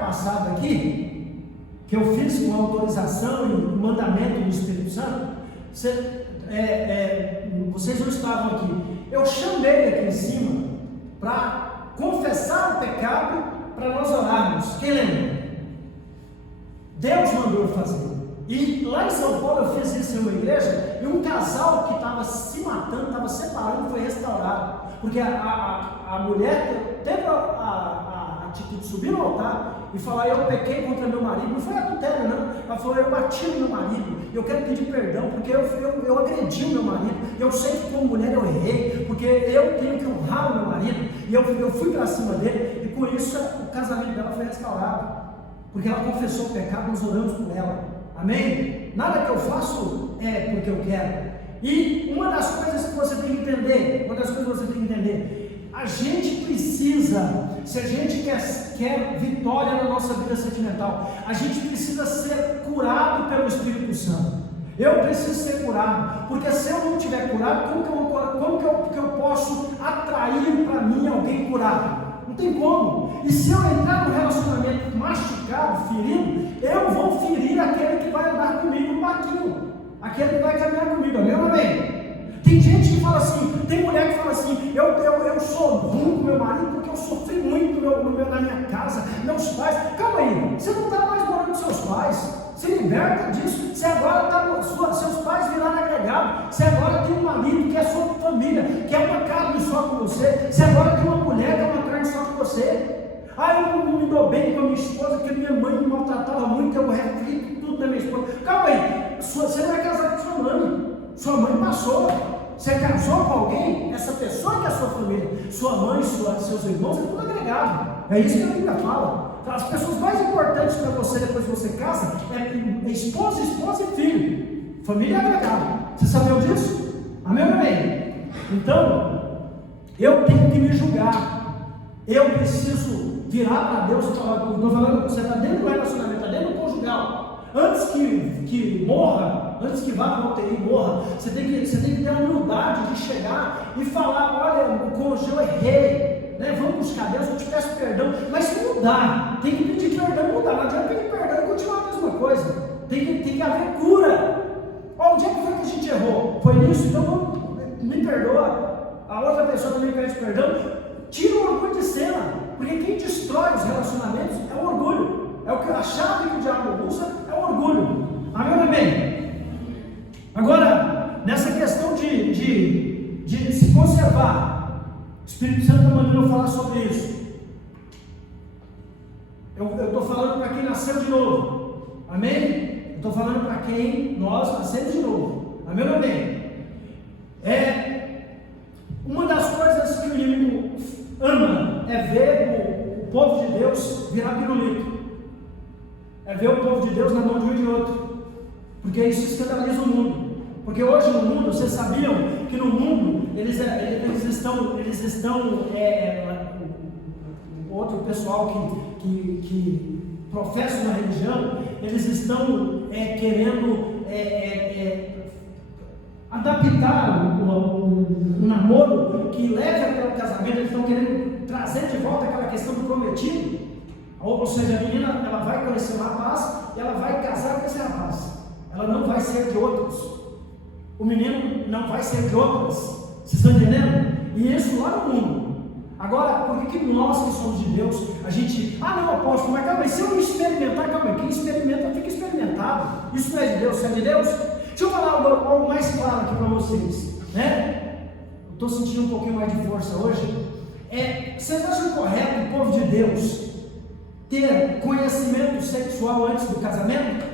passada aqui, que eu fiz com autorização e mandamento do Espírito Santo, vocês não estavam aqui. Eu chamei aqui em cima para confessar o pecado, para nós orarmos. Quem lembra? Deus mandou eu fazer. E lá em São Paulo eu fiz isso em uma igreja, e um casal que estava se matando, estava separando, foi restaurado. Porque a mulher teve a atitude de subir no altar e falar: eu pequei contra meu marido. Não foi adultério, não. Ela falou: eu bati no meu marido, eu quero pedir perdão, porque eu agredi o meu marido. Eu sei que como mulher eu errei, porque eu tenho que honrar o meu marido. E eu fui para cima dele, e por isso o casamento dela foi restaurado. Porque ela confessou o pecado, nós oramos por ela. Amém? Nada que eu faço é porque eu quero. E uma das coisas que você tem que entender, a gente precisa, se a gente quer vitória na nossa vida sentimental, a gente precisa ser curado pelo Espírito Santo. Eu preciso ser curado, porque se eu não estiver curado, como que eu posso atrair para mim alguém curado? Não tem como. E se eu entrar no relacionamento machucado, ferido, eu vou ferir aquele que vai andar comigo no barquinho, aquele que vai caminhar comigo. Amém ou amém? Tem gente que fala assim, tem mulher que fala assim: eu sou ruim com meu marido porque eu sofri muito na minha casa, meus pais. Calma aí, você não está mais morando com seus pais. Se liberta disso. Você agora está, seus pais viraram agregado. Você agora tem um marido que é sua família, que é uma carne só com você. Você agora tem uma mulher que é uma carne só com você. Eu não me dou bem com a minha esposa, porque minha mãe me maltratava muito, eu reflito tudo da minha esposa. Calma aí, você não é casado com sua mãe. Sua mãe passou. Você casou com alguém, essa pessoa que é a sua família, sua mãe, seus irmãos, é tudo agregado. É isso que a Bíblia fala. As pessoas mais importantes para você depois que você casa é esposa e filho. Família é agregado. Você sabia disso? Amém ou amém? Então, eu tenho que me julgar. Eu preciso virar para Deus e falar: estou falando que você está dentro do relacionamento, está dentro do conjugal. Antes que morra, antes que vá para a UTI e morra, você tem que ter a humildade de chegar e falar: olha, o cônjuge, eu errei, né? Vamos buscar Deus, eu te peço perdão, mas mudar, tem que pedir perdão e mudar, não adianta pedir perdão e continuar a mesma coisa, tem que haver cura. Onde é que foi que a gente errou? Foi nisso? Então me perdoa. A outra pessoa também pede perdão. Tira o orgulho de cena, porque quem destrói os relacionamentos é o orgulho. É o que a chave que o diabo usa, é o orgulho. Amém ou amém? Agora, nessa questão de se conservar, o Espírito Santo está mandando eu falar sobre isso. Eu estou falando para quem nasceu de novo. Amém? Eu estou falando para quem nós nascemos de novo. Amém ou amém? Uma das coisas que o inimigo ama é ver o povo de Deus virar pirulito. É ver o povo de Deus na mão de um e de outro. Porque isso escandaliza o mundo. Porque hoje no mundo, vocês sabiam que no mundo eles estão outro pessoal que professa uma religião, eles estão querendo adaptar o namoro que leve até o casamento. Eles estão querendo trazer de volta aquela questão do prometido. Ou seja, a menina, ela vai conhecer um rapaz e ela vai casar com esse rapaz. Ela não vai ser de outros. O menino não vai ser de outras. Vocês estão entendendo? E isso lá no mundo. Agora, por que nós que somos de Deus, a gente... não, apóstolo, mas calma aí, se eu não experimentar, calma aí, quem experimenta fica experimentado. Isso não é de Deus, isso é de Deus? Deixa eu falar algo mais claro aqui para vocês, né? Estou sentindo um pouquinho mais de força hoje. Vocês acham correto o povo de Deus ter conhecimento sexual antes do casamento?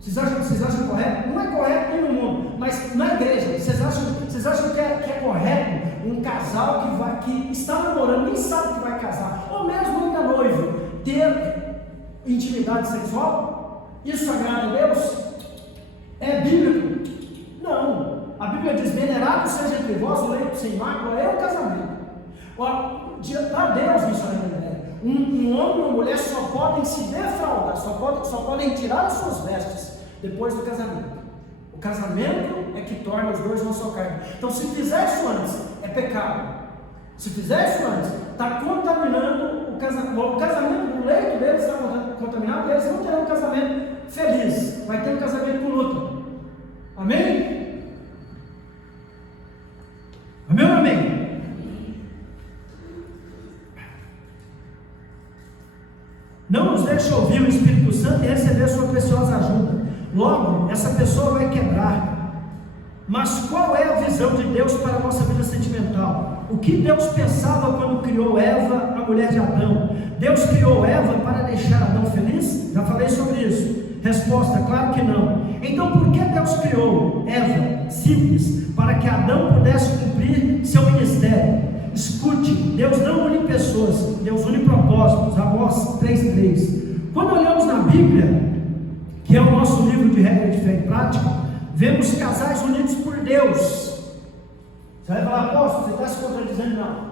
Vocês acham correto? Não é correto nem no mundo, mas na igreja, vocês acham que é correto um casal que está namorando, nem sabe que vai casar, ou mesmo ainda noivo, ter intimidade sexual? Isso agrada a Deus? É bíblico? Não. A Bíblia diz: venerado seja entre vós o leito sem mácula, é o casamento. Para Deus isso ainda é. Um homem e uma mulher só podem se defraudar, só podem tirar as suas vestes depois do casamento. O casamento é que torna os dois uma só carne. Então, se fizer isso antes, é pecado. Se fizer isso antes, está contaminando o casamento. O casamento, o leito deles está contaminado, e eles não terão um casamento feliz. Vai ter um casamento com luta. Amém? Amém ou amém? Não nos deixe ouvir o Espírito Santo e receber a sua preciosa ajuda. Logo, essa pessoa vai quebrar. Mas qual é a visão de Deus para a nossa vida sentimental? O que Deus pensava quando criou Eva, a mulher de Adão? Deus criou Eva para deixar Adão feliz? Já falei sobre isso. Resposta: claro que não. Então por que Deus criou Eva? Simples, para que Adão pudesse cumprir seu ministério. Escute, Deus não une pessoas, Deus une propósitos. Amós 3:3. Quando olhamos na Bíblia, que é o nosso livro de regra de fé e prática, vemos casais unidos por Deus. Você vai falar: apóstolo, você está se contradizendo? Não.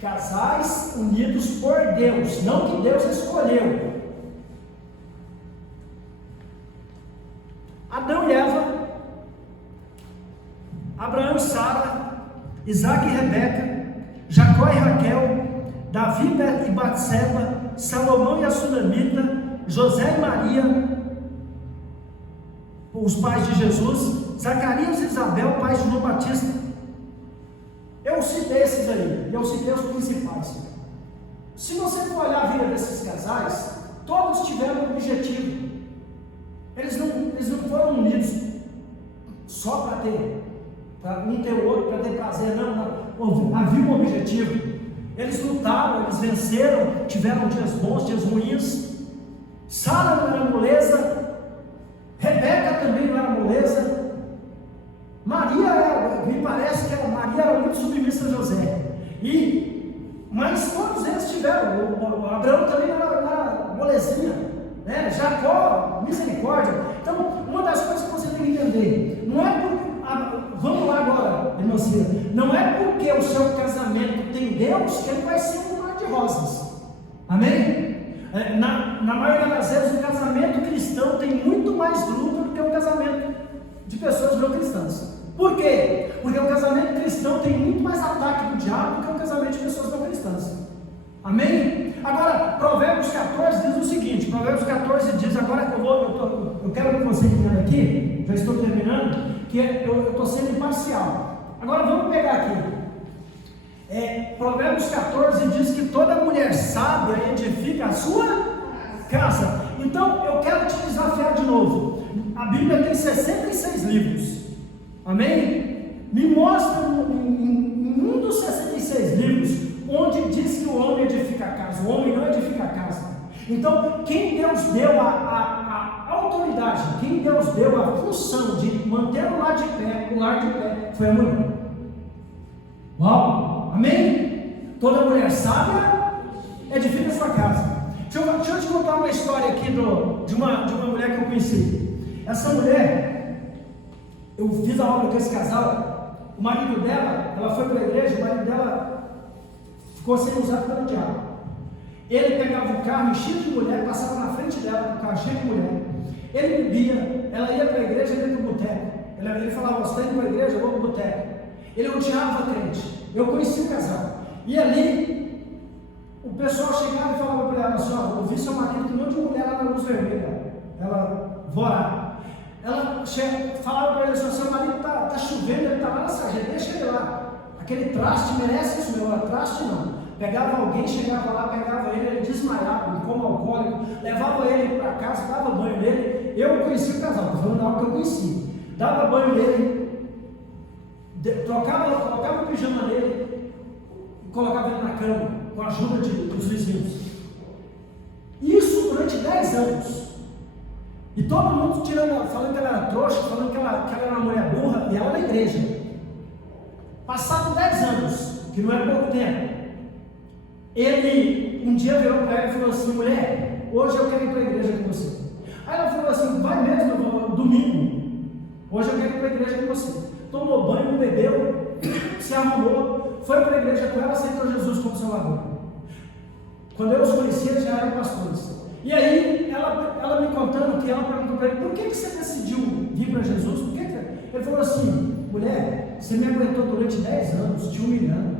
Casais unidos por Deus, não que Deus escolheu. Adão e Eva, Abraão e Sara, Isaac e Rebeca, Jacó e Raquel, Davi e Batseba, Salomão e a Sunamita, José e Maria, os pais de Jesus, Zacarias e Isabel, pais de João Batista. Eu citei esses aí, eu citei os principais. Se você for olhar a vida desses casais, todos tiveram um objetivo. Eles não foram unidos só para um ter o outro, para ter prazer, não. Havia um objetivo. Eles lutaram, eles venceram, tiveram dias bons, dias ruins. Sara não era moleza, Rebeca também não era moleza. Maria, me parece que Maria era muito submissa a José. Mas todos eles tiveram. O Abraão também não era molezinha. Jacó, misericórdia. Então, uma das coisas que você tem que entender, não é vamos lá agora, irmãzinha, não é porque o seu casamento tem Deus que ele vai ser um mar de rosas. Amém? Na maioria das vezes, o casamento cristão tem muito mais lucro do que o casamento de pessoas não cristãs. Por quê? Porque o casamento cristão tem muito mais ataque do diabo do que o casamento de pessoas não cristãs. Amém? Agora, Provérbios 14 diz o seguinte, Provérbios 14 diz, agora eu quero que você entenda aqui, já estou terminando, que eu estou sendo imparcial. Agora vamos pegar aqui. Provérbios 14 diz que toda mulher sábia edifica a sua casa. Então eu quero te desafiar de novo. A Bíblia tem 66 livros. Amém? Me mostra em um dos 66 livros onde diz que o homem edifica a casa. O homem não edifica a casa. Então, quem Deus deu a autoridade, quem Deus deu a função de manter o lar de pé, foi a mulher. Uau! Amém? Toda mulher sábia edifica a sua casa. Deixa eu te contar uma história aqui de uma mulher que eu conheci. Essa mulher, eu fiz a obra com esse casal. O marido dela, ela foi para a igreja, o marido dela ficou sendo usado pelo diabo. Ele pegava o carro enchido de mulher, passava na frente dela com o carro cheio de mulher. Ele bebia, ela ia para a igreja, ele ia para o boteco. Ele falava: você está indo para a igreja, eu vou para o boteco. Ele odiava a crente. Eu conheci o casal. E ali, o pessoal chegava e falava para ela assim: ó, eu vi seu marido com um monte de mulher lá na luz vermelha. Ela, vora. Ela falava para ele assim: seu marido está chovendo, ele está lá na sarjeta, deixa ele lá. Aquele traste merece isso, meu, traste não. Pegava alguém, chegava lá, pegava ele desmaiava, como alcoólico, levava ele para casa, dava banho nele. Eu conheci o casal, estou falando da hora que eu conheci. Dava banho nele, colocava o pijama nele e colocava ele na cama, com a ajuda dos vizinhos. Isso durante 10 anos. E todo mundo falando que ela era trouxa, falando que ela era uma mulher burra, e ela na igreja. Passado 10 anos, que não era pouco tempo, ele um dia virou para ela e falou assim: mulher, hoje eu quero ir para a igreja com você. Aí ela falou assim: vai mesmo, domingo, hoje eu quero ir para a igreja com você. Tomou banho, bebeu, se arrumou, foi para a igreja com ela, aceitou Jesus como Salvador. Quando eu os conhecia, já eram pastores. E aí, ela me contando que ela perguntou para ele: por que você decidiu vir para Jesus? Por que ele falou assim: mulher, você me aguentou durante 10 anos, te humilhando.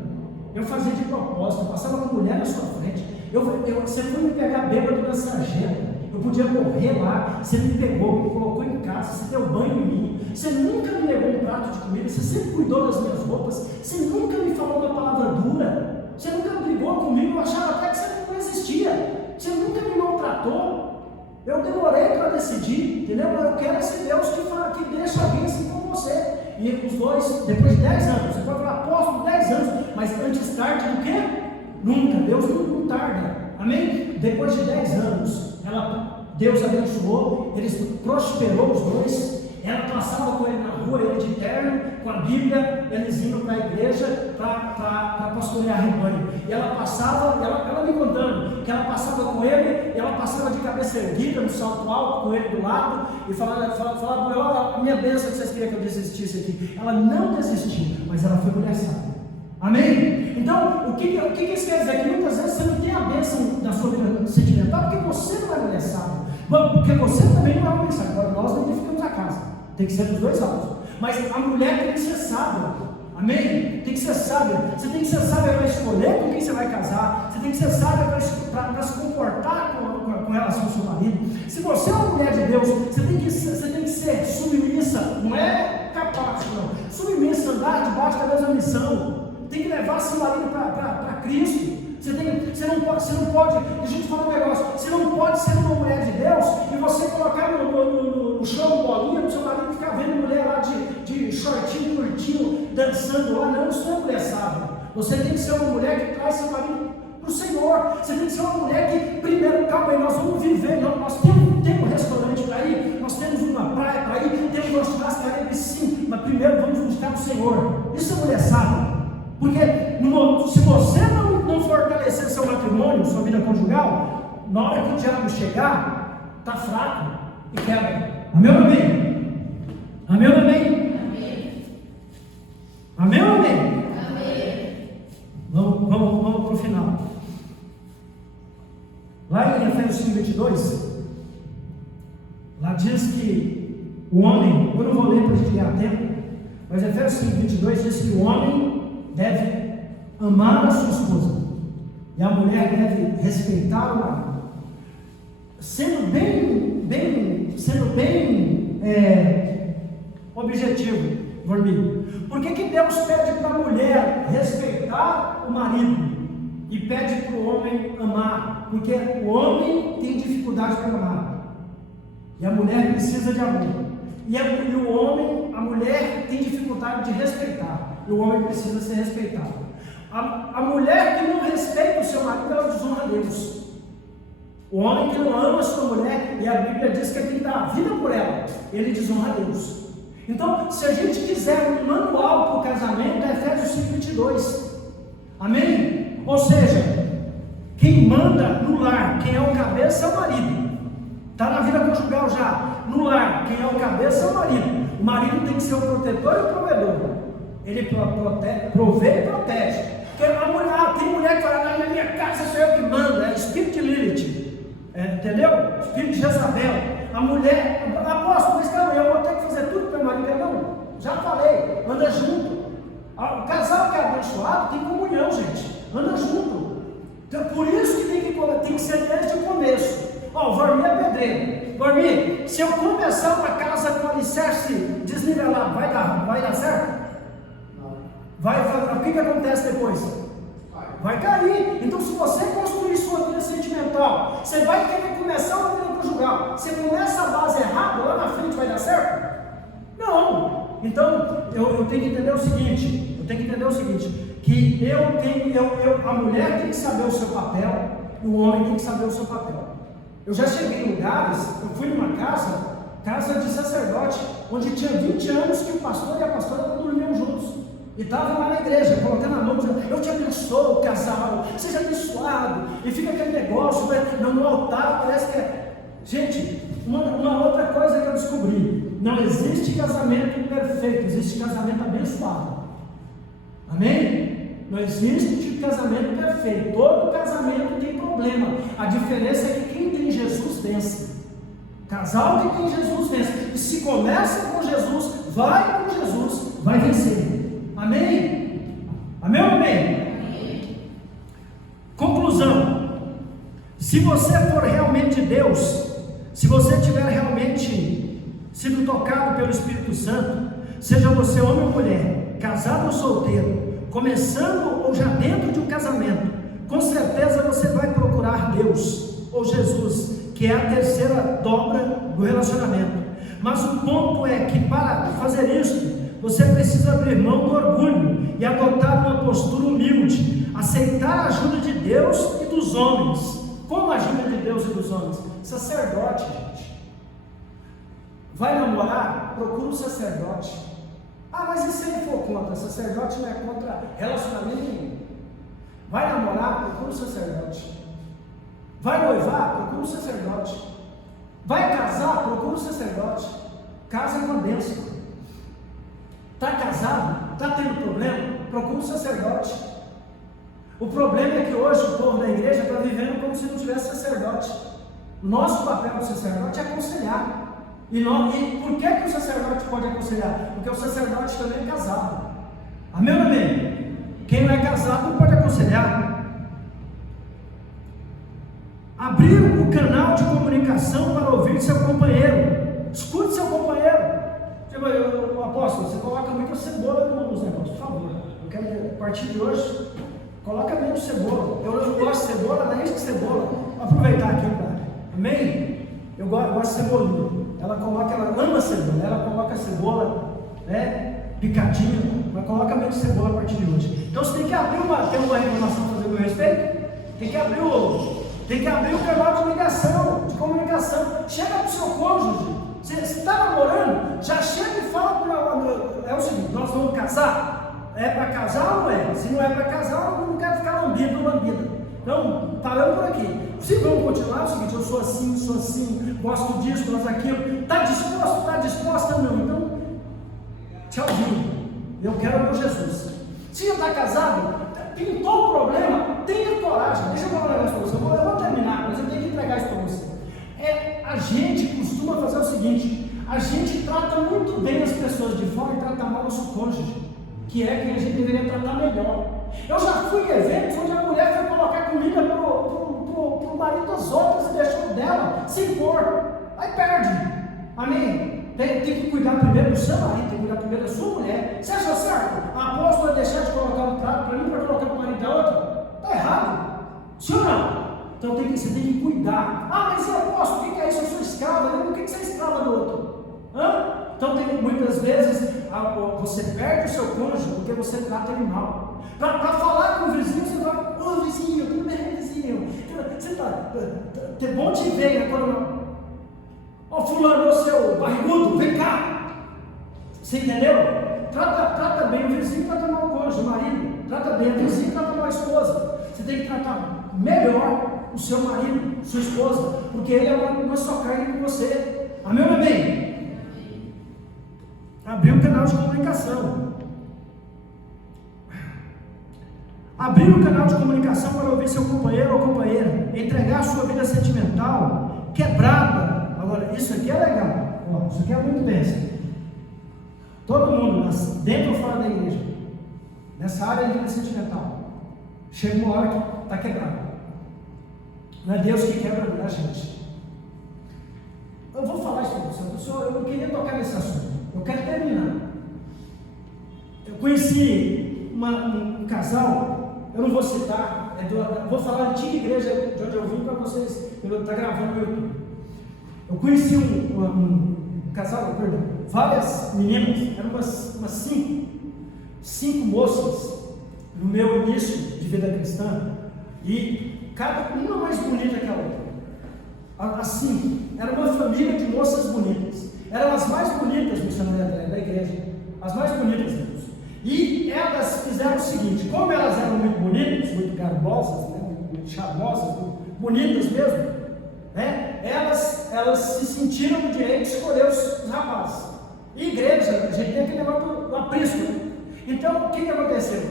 Eu fazia de propósito, eu passava com mulher na sua frente. Você foi me pegar bêbado na sarjeta. Eu podia morrer lá. Você me pegou, me colocou em casa, você deu banho em mim. Você nunca me negou um prato de comida, você sempre cuidou das minhas roupas. Você nunca me falou uma palavra dura. Você nunca brigou comigo, eu achava até que você não existia. Você nunca me maltratou. Eu demorei para decidir, entendeu? Eu quero esse Deus que deixa alguém assim como você. E os dois, depois de 10 anos, você pode falar: apóstolo, 10 anos, mas antes tarde do que? Nunca, Deus não tarda, amém? Depois de 10 anos, Deus abençoou, eles prosperou os dois. Ela passava com ele na rua, ele de terno, com a Bíblia, eles indo para a igreja para pastorear rebanho. E ela passava, ela me contando, que ela passava com ele, e ela passava de cabeça erguida, no salto alto, com ele do lado, e falava: olha, a minha bênção que vocês queriam que eu desistisse aqui. Ela não desistiu, mas ela foi mulher sábia. Amém? Então, o que isso quer dizer? Que muitas vezes você não tem a bênção da sua vida sentimental, porque você não é mulher sábia. Porque você também não é mulher sábia. Agora, nós não edificamos a casa. Tem que ser dos dois lados. Mas a mulher tem que ser sábia. Amém? Tem que ser sábia. Você tem que ser sábia para escolher com quem você vai casar. Você tem que ser sábia para se comportar com relação ao seu marido. Se você é uma mulher de Deus, você tem que ser submissa. Não é capaz, não. Submissa, andar debaixo da mesma missão. Tem que levar seu marido para Cristo. Você não pode, deixa eu te falar um negócio, você não pode ser uma mulher de Deus e você colocar no chão bolinha para o seu marido ficar vendo mulher lá de shortinho, curtinho, dançando lá. Não, isso não é mulher sábia. Você tem que ser uma mulher que traz seu marido para o Senhor. Você tem que ser uma mulher que, primeiro, calma aí, nós vamos viver, nós temos um restaurante para ir, nós temos uma praia para ir, temos uma churrascaria, sim, mas primeiro vamos buscar o Senhor. Isso é mulher sábia. Porque se você não fortalecer seu matrimônio, sua vida conjugal, na hora que o diabo chegar, está fraco e quebra. Amém ou amém? Amém ou amém? Amém ou amém? Amém. Vamos para o final. Lá em Efésios 5:22, lá diz que o homem, eu não vou ler para a gente ganhar tempo, mas Efésios 5:22 diz que o homem deve amar a sua esposa e a mulher deve respeitar o marido. Sendo bem objetivo, Vormir, por que Deus pede para a mulher respeitar o marido e pede para o homem amar? Porque o homem tem dificuldade para amar e a mulher precisa de amor, e o homem, a mulher tem dificuldade de respeitar e o homem precisa ser respeitado. A mulher que não respeita o seu marido, ela desonra a Deus. O homem que não ama a sua mulher, e a Bíblia diz que é quem dá a vida por ela, ele desonra a Deus. Então, se a gente quiser um manual para o casamento, é Efésios 5:22. Amém? Ou seja, quem manda no lar, quem é o cabeça é o marido. Está na vida conjugal já. No lar, quem é o cabeça é o marido. O marido tem que ser o protetor e o provedor. Ele provê e protege. Porque a mulher, tem mulher que fala, na minha casa sou eu que mando, é espírito de Lilith. Entendeu? Espírito de Jezabel. A mulher, apóstolo, mas calma, eu vou ter que fazer tudo para o marido. Não, já falei, anda junto. O casal que é abençoado tem comunhão, gente. Anda junto. Então, por isso que tem que ser desde o começo. O Vormir é pedreiro. Vormir, se eu começar uma casa com alicerce desnivelado, vai dar certo? O que acontece depois? Vai cair. Então, se você construir sua vida sentimental, você vai querer começar uma vida conjugal. Se começa a base errada, lá na frente vai dar certo? Não. Então, eu tenho que entender o seguinte. Que a mulher tem que saber o seu papel e o homem tem que saber o seu papel. Eu já cheguei em lugares, eu fui numa casa de sacerdote, onde tinha 20 anos que o pastor e a pastora não dormiam juntos. E estava lá na igreja, colocando a mão, dizendo, eu te abençoo, casal, seja abençoado. E fica aquele negócio, né, no altar, parece que é... Gente, uma outra coisa que eu descobri, não existe casamento perfeito, existe casamento abençoado. Amém? Não existe casamento perfeito, todo casamento tem problema. A diferença é que quem tem Jesus vence. Casal que tem Jesus vence. E se começa com Jesus, vai com Jesus, vai vencer. Amém? Amém ou amém? Conclusão: se você for realmente Deus, se você tiver realmente sido tocado pelo Espírito Santo, seja você homem ou mulher, casado ou solteiro, começando ou já dentro de um casamento, com certeza você vai procurar Deus ou Jesus, que é a terceira dobra do relacionamento. Mas o ponto é que para fazer isso, você precisa abrir mão do orgulho e adotar uma postura humilde, aceitar a ajuda de Deus e dos homens. Como a ajuda de Deus e dos homens? Sacerdote, gente. Vai namorar? Procura um sacerdote. Mas e se ele for contra? Sacerdote não é contra relacionamento nenhum. Vai namorar? Procura um sacerdote. Vai noivar? Procura um sacerdote. Vai casar? Procura um sacerdote. Casa com a bênção. Está casado? Está tendo problema? Procura um sacerdote. O problema é que hoje o povo da igreja está vivendo como se não tivesse sacerdote. Nosso papel do sacerdote é aconselhar. E por que o sacerdote pode aconselhar? Porque o sacerdote também é casado. Amém ou amém? Quem não é casado não pode aconselhar. Abrir o canal de comunicação para ouvir seu companheiro. Escute seu companheiro. Tipo, apóstolo, você coloca muita cebola nos negócios, por favor. Eu quero, a partir de hoje, coloca menos cebola. Eu não gosto de cebola, não é isso de cebola. Vou aproveitar aqui, cara. Amém? Eu gosto de cebolinha. Ela ama cebola, ela coloca cebola, picadinha, mas coloca menos cebola a partir de hoje. Então você tem que abrir tem uma reclamação para fazer com respeito? Tem que abrir o canal de ligação, de comunicação. Chega para o seu cônjuge. Você está namorando? Já chega e fala para é o seguinte: nós vamos casar? É para casar ou não é? Se não é para casar, eu não quero ficar lambido ou lambida. Então, paramos por aqui. Se vamos continuar, é o seguinte: eu sou assim, gosto disso, gosto daquilo. Está disposto? Está disposta? Não. Então, tchauzinho. Eu quero meu Jesus. Se já está casado, pintou o problema, tenha coragem. Deixa eu falar um negócio para você. Eu vou terminar, mas eu tenho que entregar isso para você. A gente costuma fazer o seguinte: a gente trata muito bem as pessoas de fora e trata mal o nosso cônjuge, que é quem a gente deveria tratar melhor. Eu já fui em eventos onde a mulher foi colocar comida pro marido das outras e deixou dela sem pôr. Aí perde. Amém? Tem que cuidar primeiro do seu marido, tem que cuidar primeiro da sua mulher. Você acha certo? A apóstola deixar de colocar um prato para mim para colocar para o marido da outra? Está errado. Sim ou não? Então você tem que cuidar. Ah, mas eu apóstolo, o que é isso? Eu sou escrava. Por que você é escrava do outro? Então muitas vezes você perde o seu cônjuge porque você trata ele mal. Para falar com o vizinho, você fala: ô vizinho, tudo bem, vizinho? Você é bom te ver, né? Quando ó, fulano, ô seu barrigudo, vem cá. Você entendeu? Trata bem o vizinho, trata mal o cônjuge, o marido. Trata bem o vizinho, trata mal a esposa. Você tem que tratar melhor o seu marido, sua esposa, porque ele é uma só carne com você. Amém ou não amém? Abrir um canal de comunicação. Abrir um canal de comunicação para ouvir seu companheiro ou companheira. Entregar sua vida sentimental quebrada. Agora, isso aqui é legal. Ó, isso aqui é muito denso. Todo mundo, dentro ou fora da igreja, nessa área de vida sentimental, chega uma hora que está quebrado. Não é Deus que quebra, não é a gente. Eu vou falar isso para você. Eu não queria tocar nesse assunto. Eu quero terminar. Eu conheci um casal, eu não vou citar, vou falar da antiga igreja de onde eu vim para vocês, eu estou gravando no YouTube. Eu conheci um casal, várias meninas, eram umas cinco moças no meu início de vida cristã, e cada uma mais bonita que a outra. Assim, era uma família de moças bonitas. Eram as mais bonitas, missionária da igreja, as mais bonitas deles. E elas fizeram o seguinte: como elas eram muito bonitas, muito garbosas, né, muito charmosas, muito bonitas mesmo, né? Elas se sentiram no direito de escolher os rapazes. E igreja, a gente tem aquele negócio do aprisco. Então, o que aconteceu?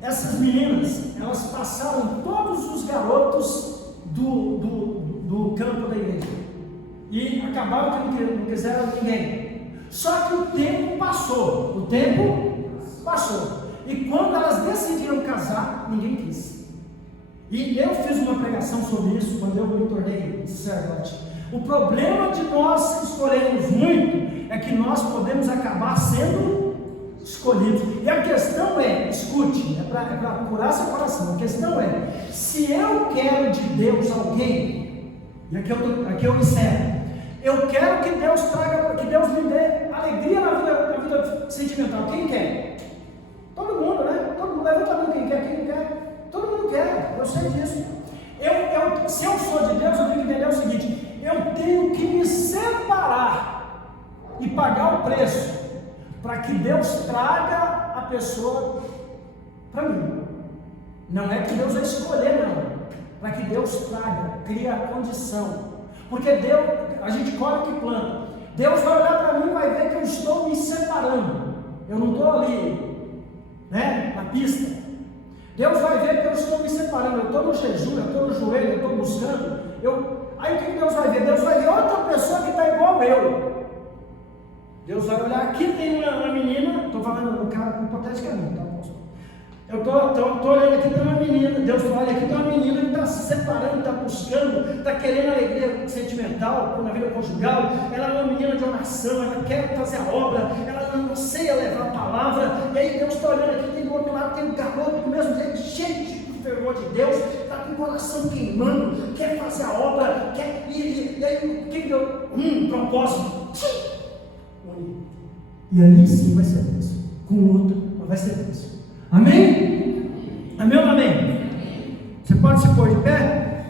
Essas meninas, elas passaram todos os garotos do campo da igreja. E acabaram que não quiseram ninguém. Só que o tempo passou. E quando elas decidiram casar, ninguém quis. E eu fiz uma pregação sobre isso quando eu me tornei sacerdote. O problema de nós escolhermos muito é que nós podemos acabar sendo escolhidos. E a questão é, escute, é para curar seu coração. A questão é, se eu quero de Deus alguém, e aqui eu encerro, eu quero que Deus traga, que Deus me dê alegria na vida sentimental. Quem quer? Todo mundo, né? Todo mundo, levanta a mão, quem quer? Todo mundo quer, eu sei disso. Se eu sou de Deus, eu tenho que entender o seguinte: eu tenho que me separar e pagar o preço para que Deus traga a pessoa para mim. Não é que Deus vai escolher, não. Para que Deus traga, cria a condição. Porque Deus, a gente colhe o que planta. Deus vai olhar para mim e vai ver que eu estou me separando. Eu não estou ali, né, na pista. Deus vai ver que eu estou me separando. Eu estou no jejum, eu estou no joelho, eu estou buscando. Aí o que Deus vai ver? Deus vai ver outra pessoa que está igual eu. Deus vai olhar, aqui tem uma menina, estou falando do cara hipoteticamente, tá? Eu estou olhando aqui, tem uma menina, Deus fala, olha, aqui tem uma menina que está se separando, está buscando, está querendo alegria sentimental, na vida conjugal. Ela é uma menina de oração, ela quer fazer a obra, ela não anseia levar a palavra. E aí Deus está olhando aqui, tem do outro lado, tem um garoto do mesmo jeito, cheio de fervor de Deus, está com o coração queimando, quer fazer a obra, quer ir. E aí o que deu? Propósito. E ali sim vai ser bênção. Com o outro vai ser bênção. Amém? Amém ou não amém? Você pode se pôr de pé?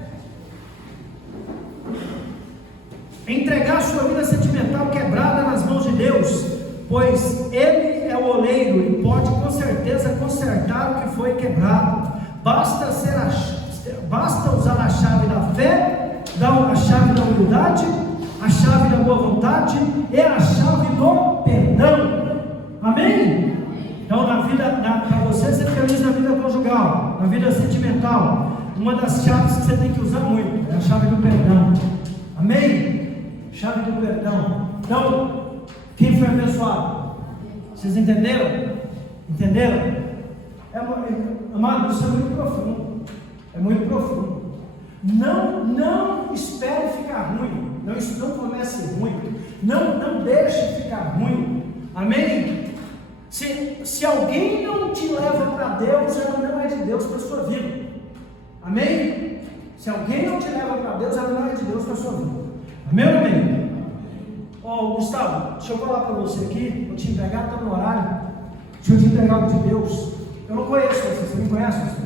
Entregar sua vida sentimental quebrada nas mãos de Deus, pois Ele é o oleiro e pode com certeza consertar o que foi quebrado. Basta usar a chave da fé, a chave da humildade, a chave da boa vontade e a chave do perdão. Amém? Então, para você ser feliz na vida conjugal, uma vida sentimental, uma das chaves que você tem que usar muito é a chave do perdão. Amém? Chave do perdão. Então, quem foi abençoado? Vocês entenderam? Entenderam? Amado, isso é muito profundo. É muito profundo. Não espere ficar ruim. Não comece ruim. Não deixe ficar ruim. Amém? Se alguém não te leva para Deus, ela não é de Deus para a sua vida. Amém? Se alguém não te leva para Deus, ela não é de Deus para a sua vida. Amém ou amém? Gustavo, deixa eu falar para você aqui. Vou te entregar, está no horário. Deixa eu te entregar algo de Deus. Eu não conheço você me conhece?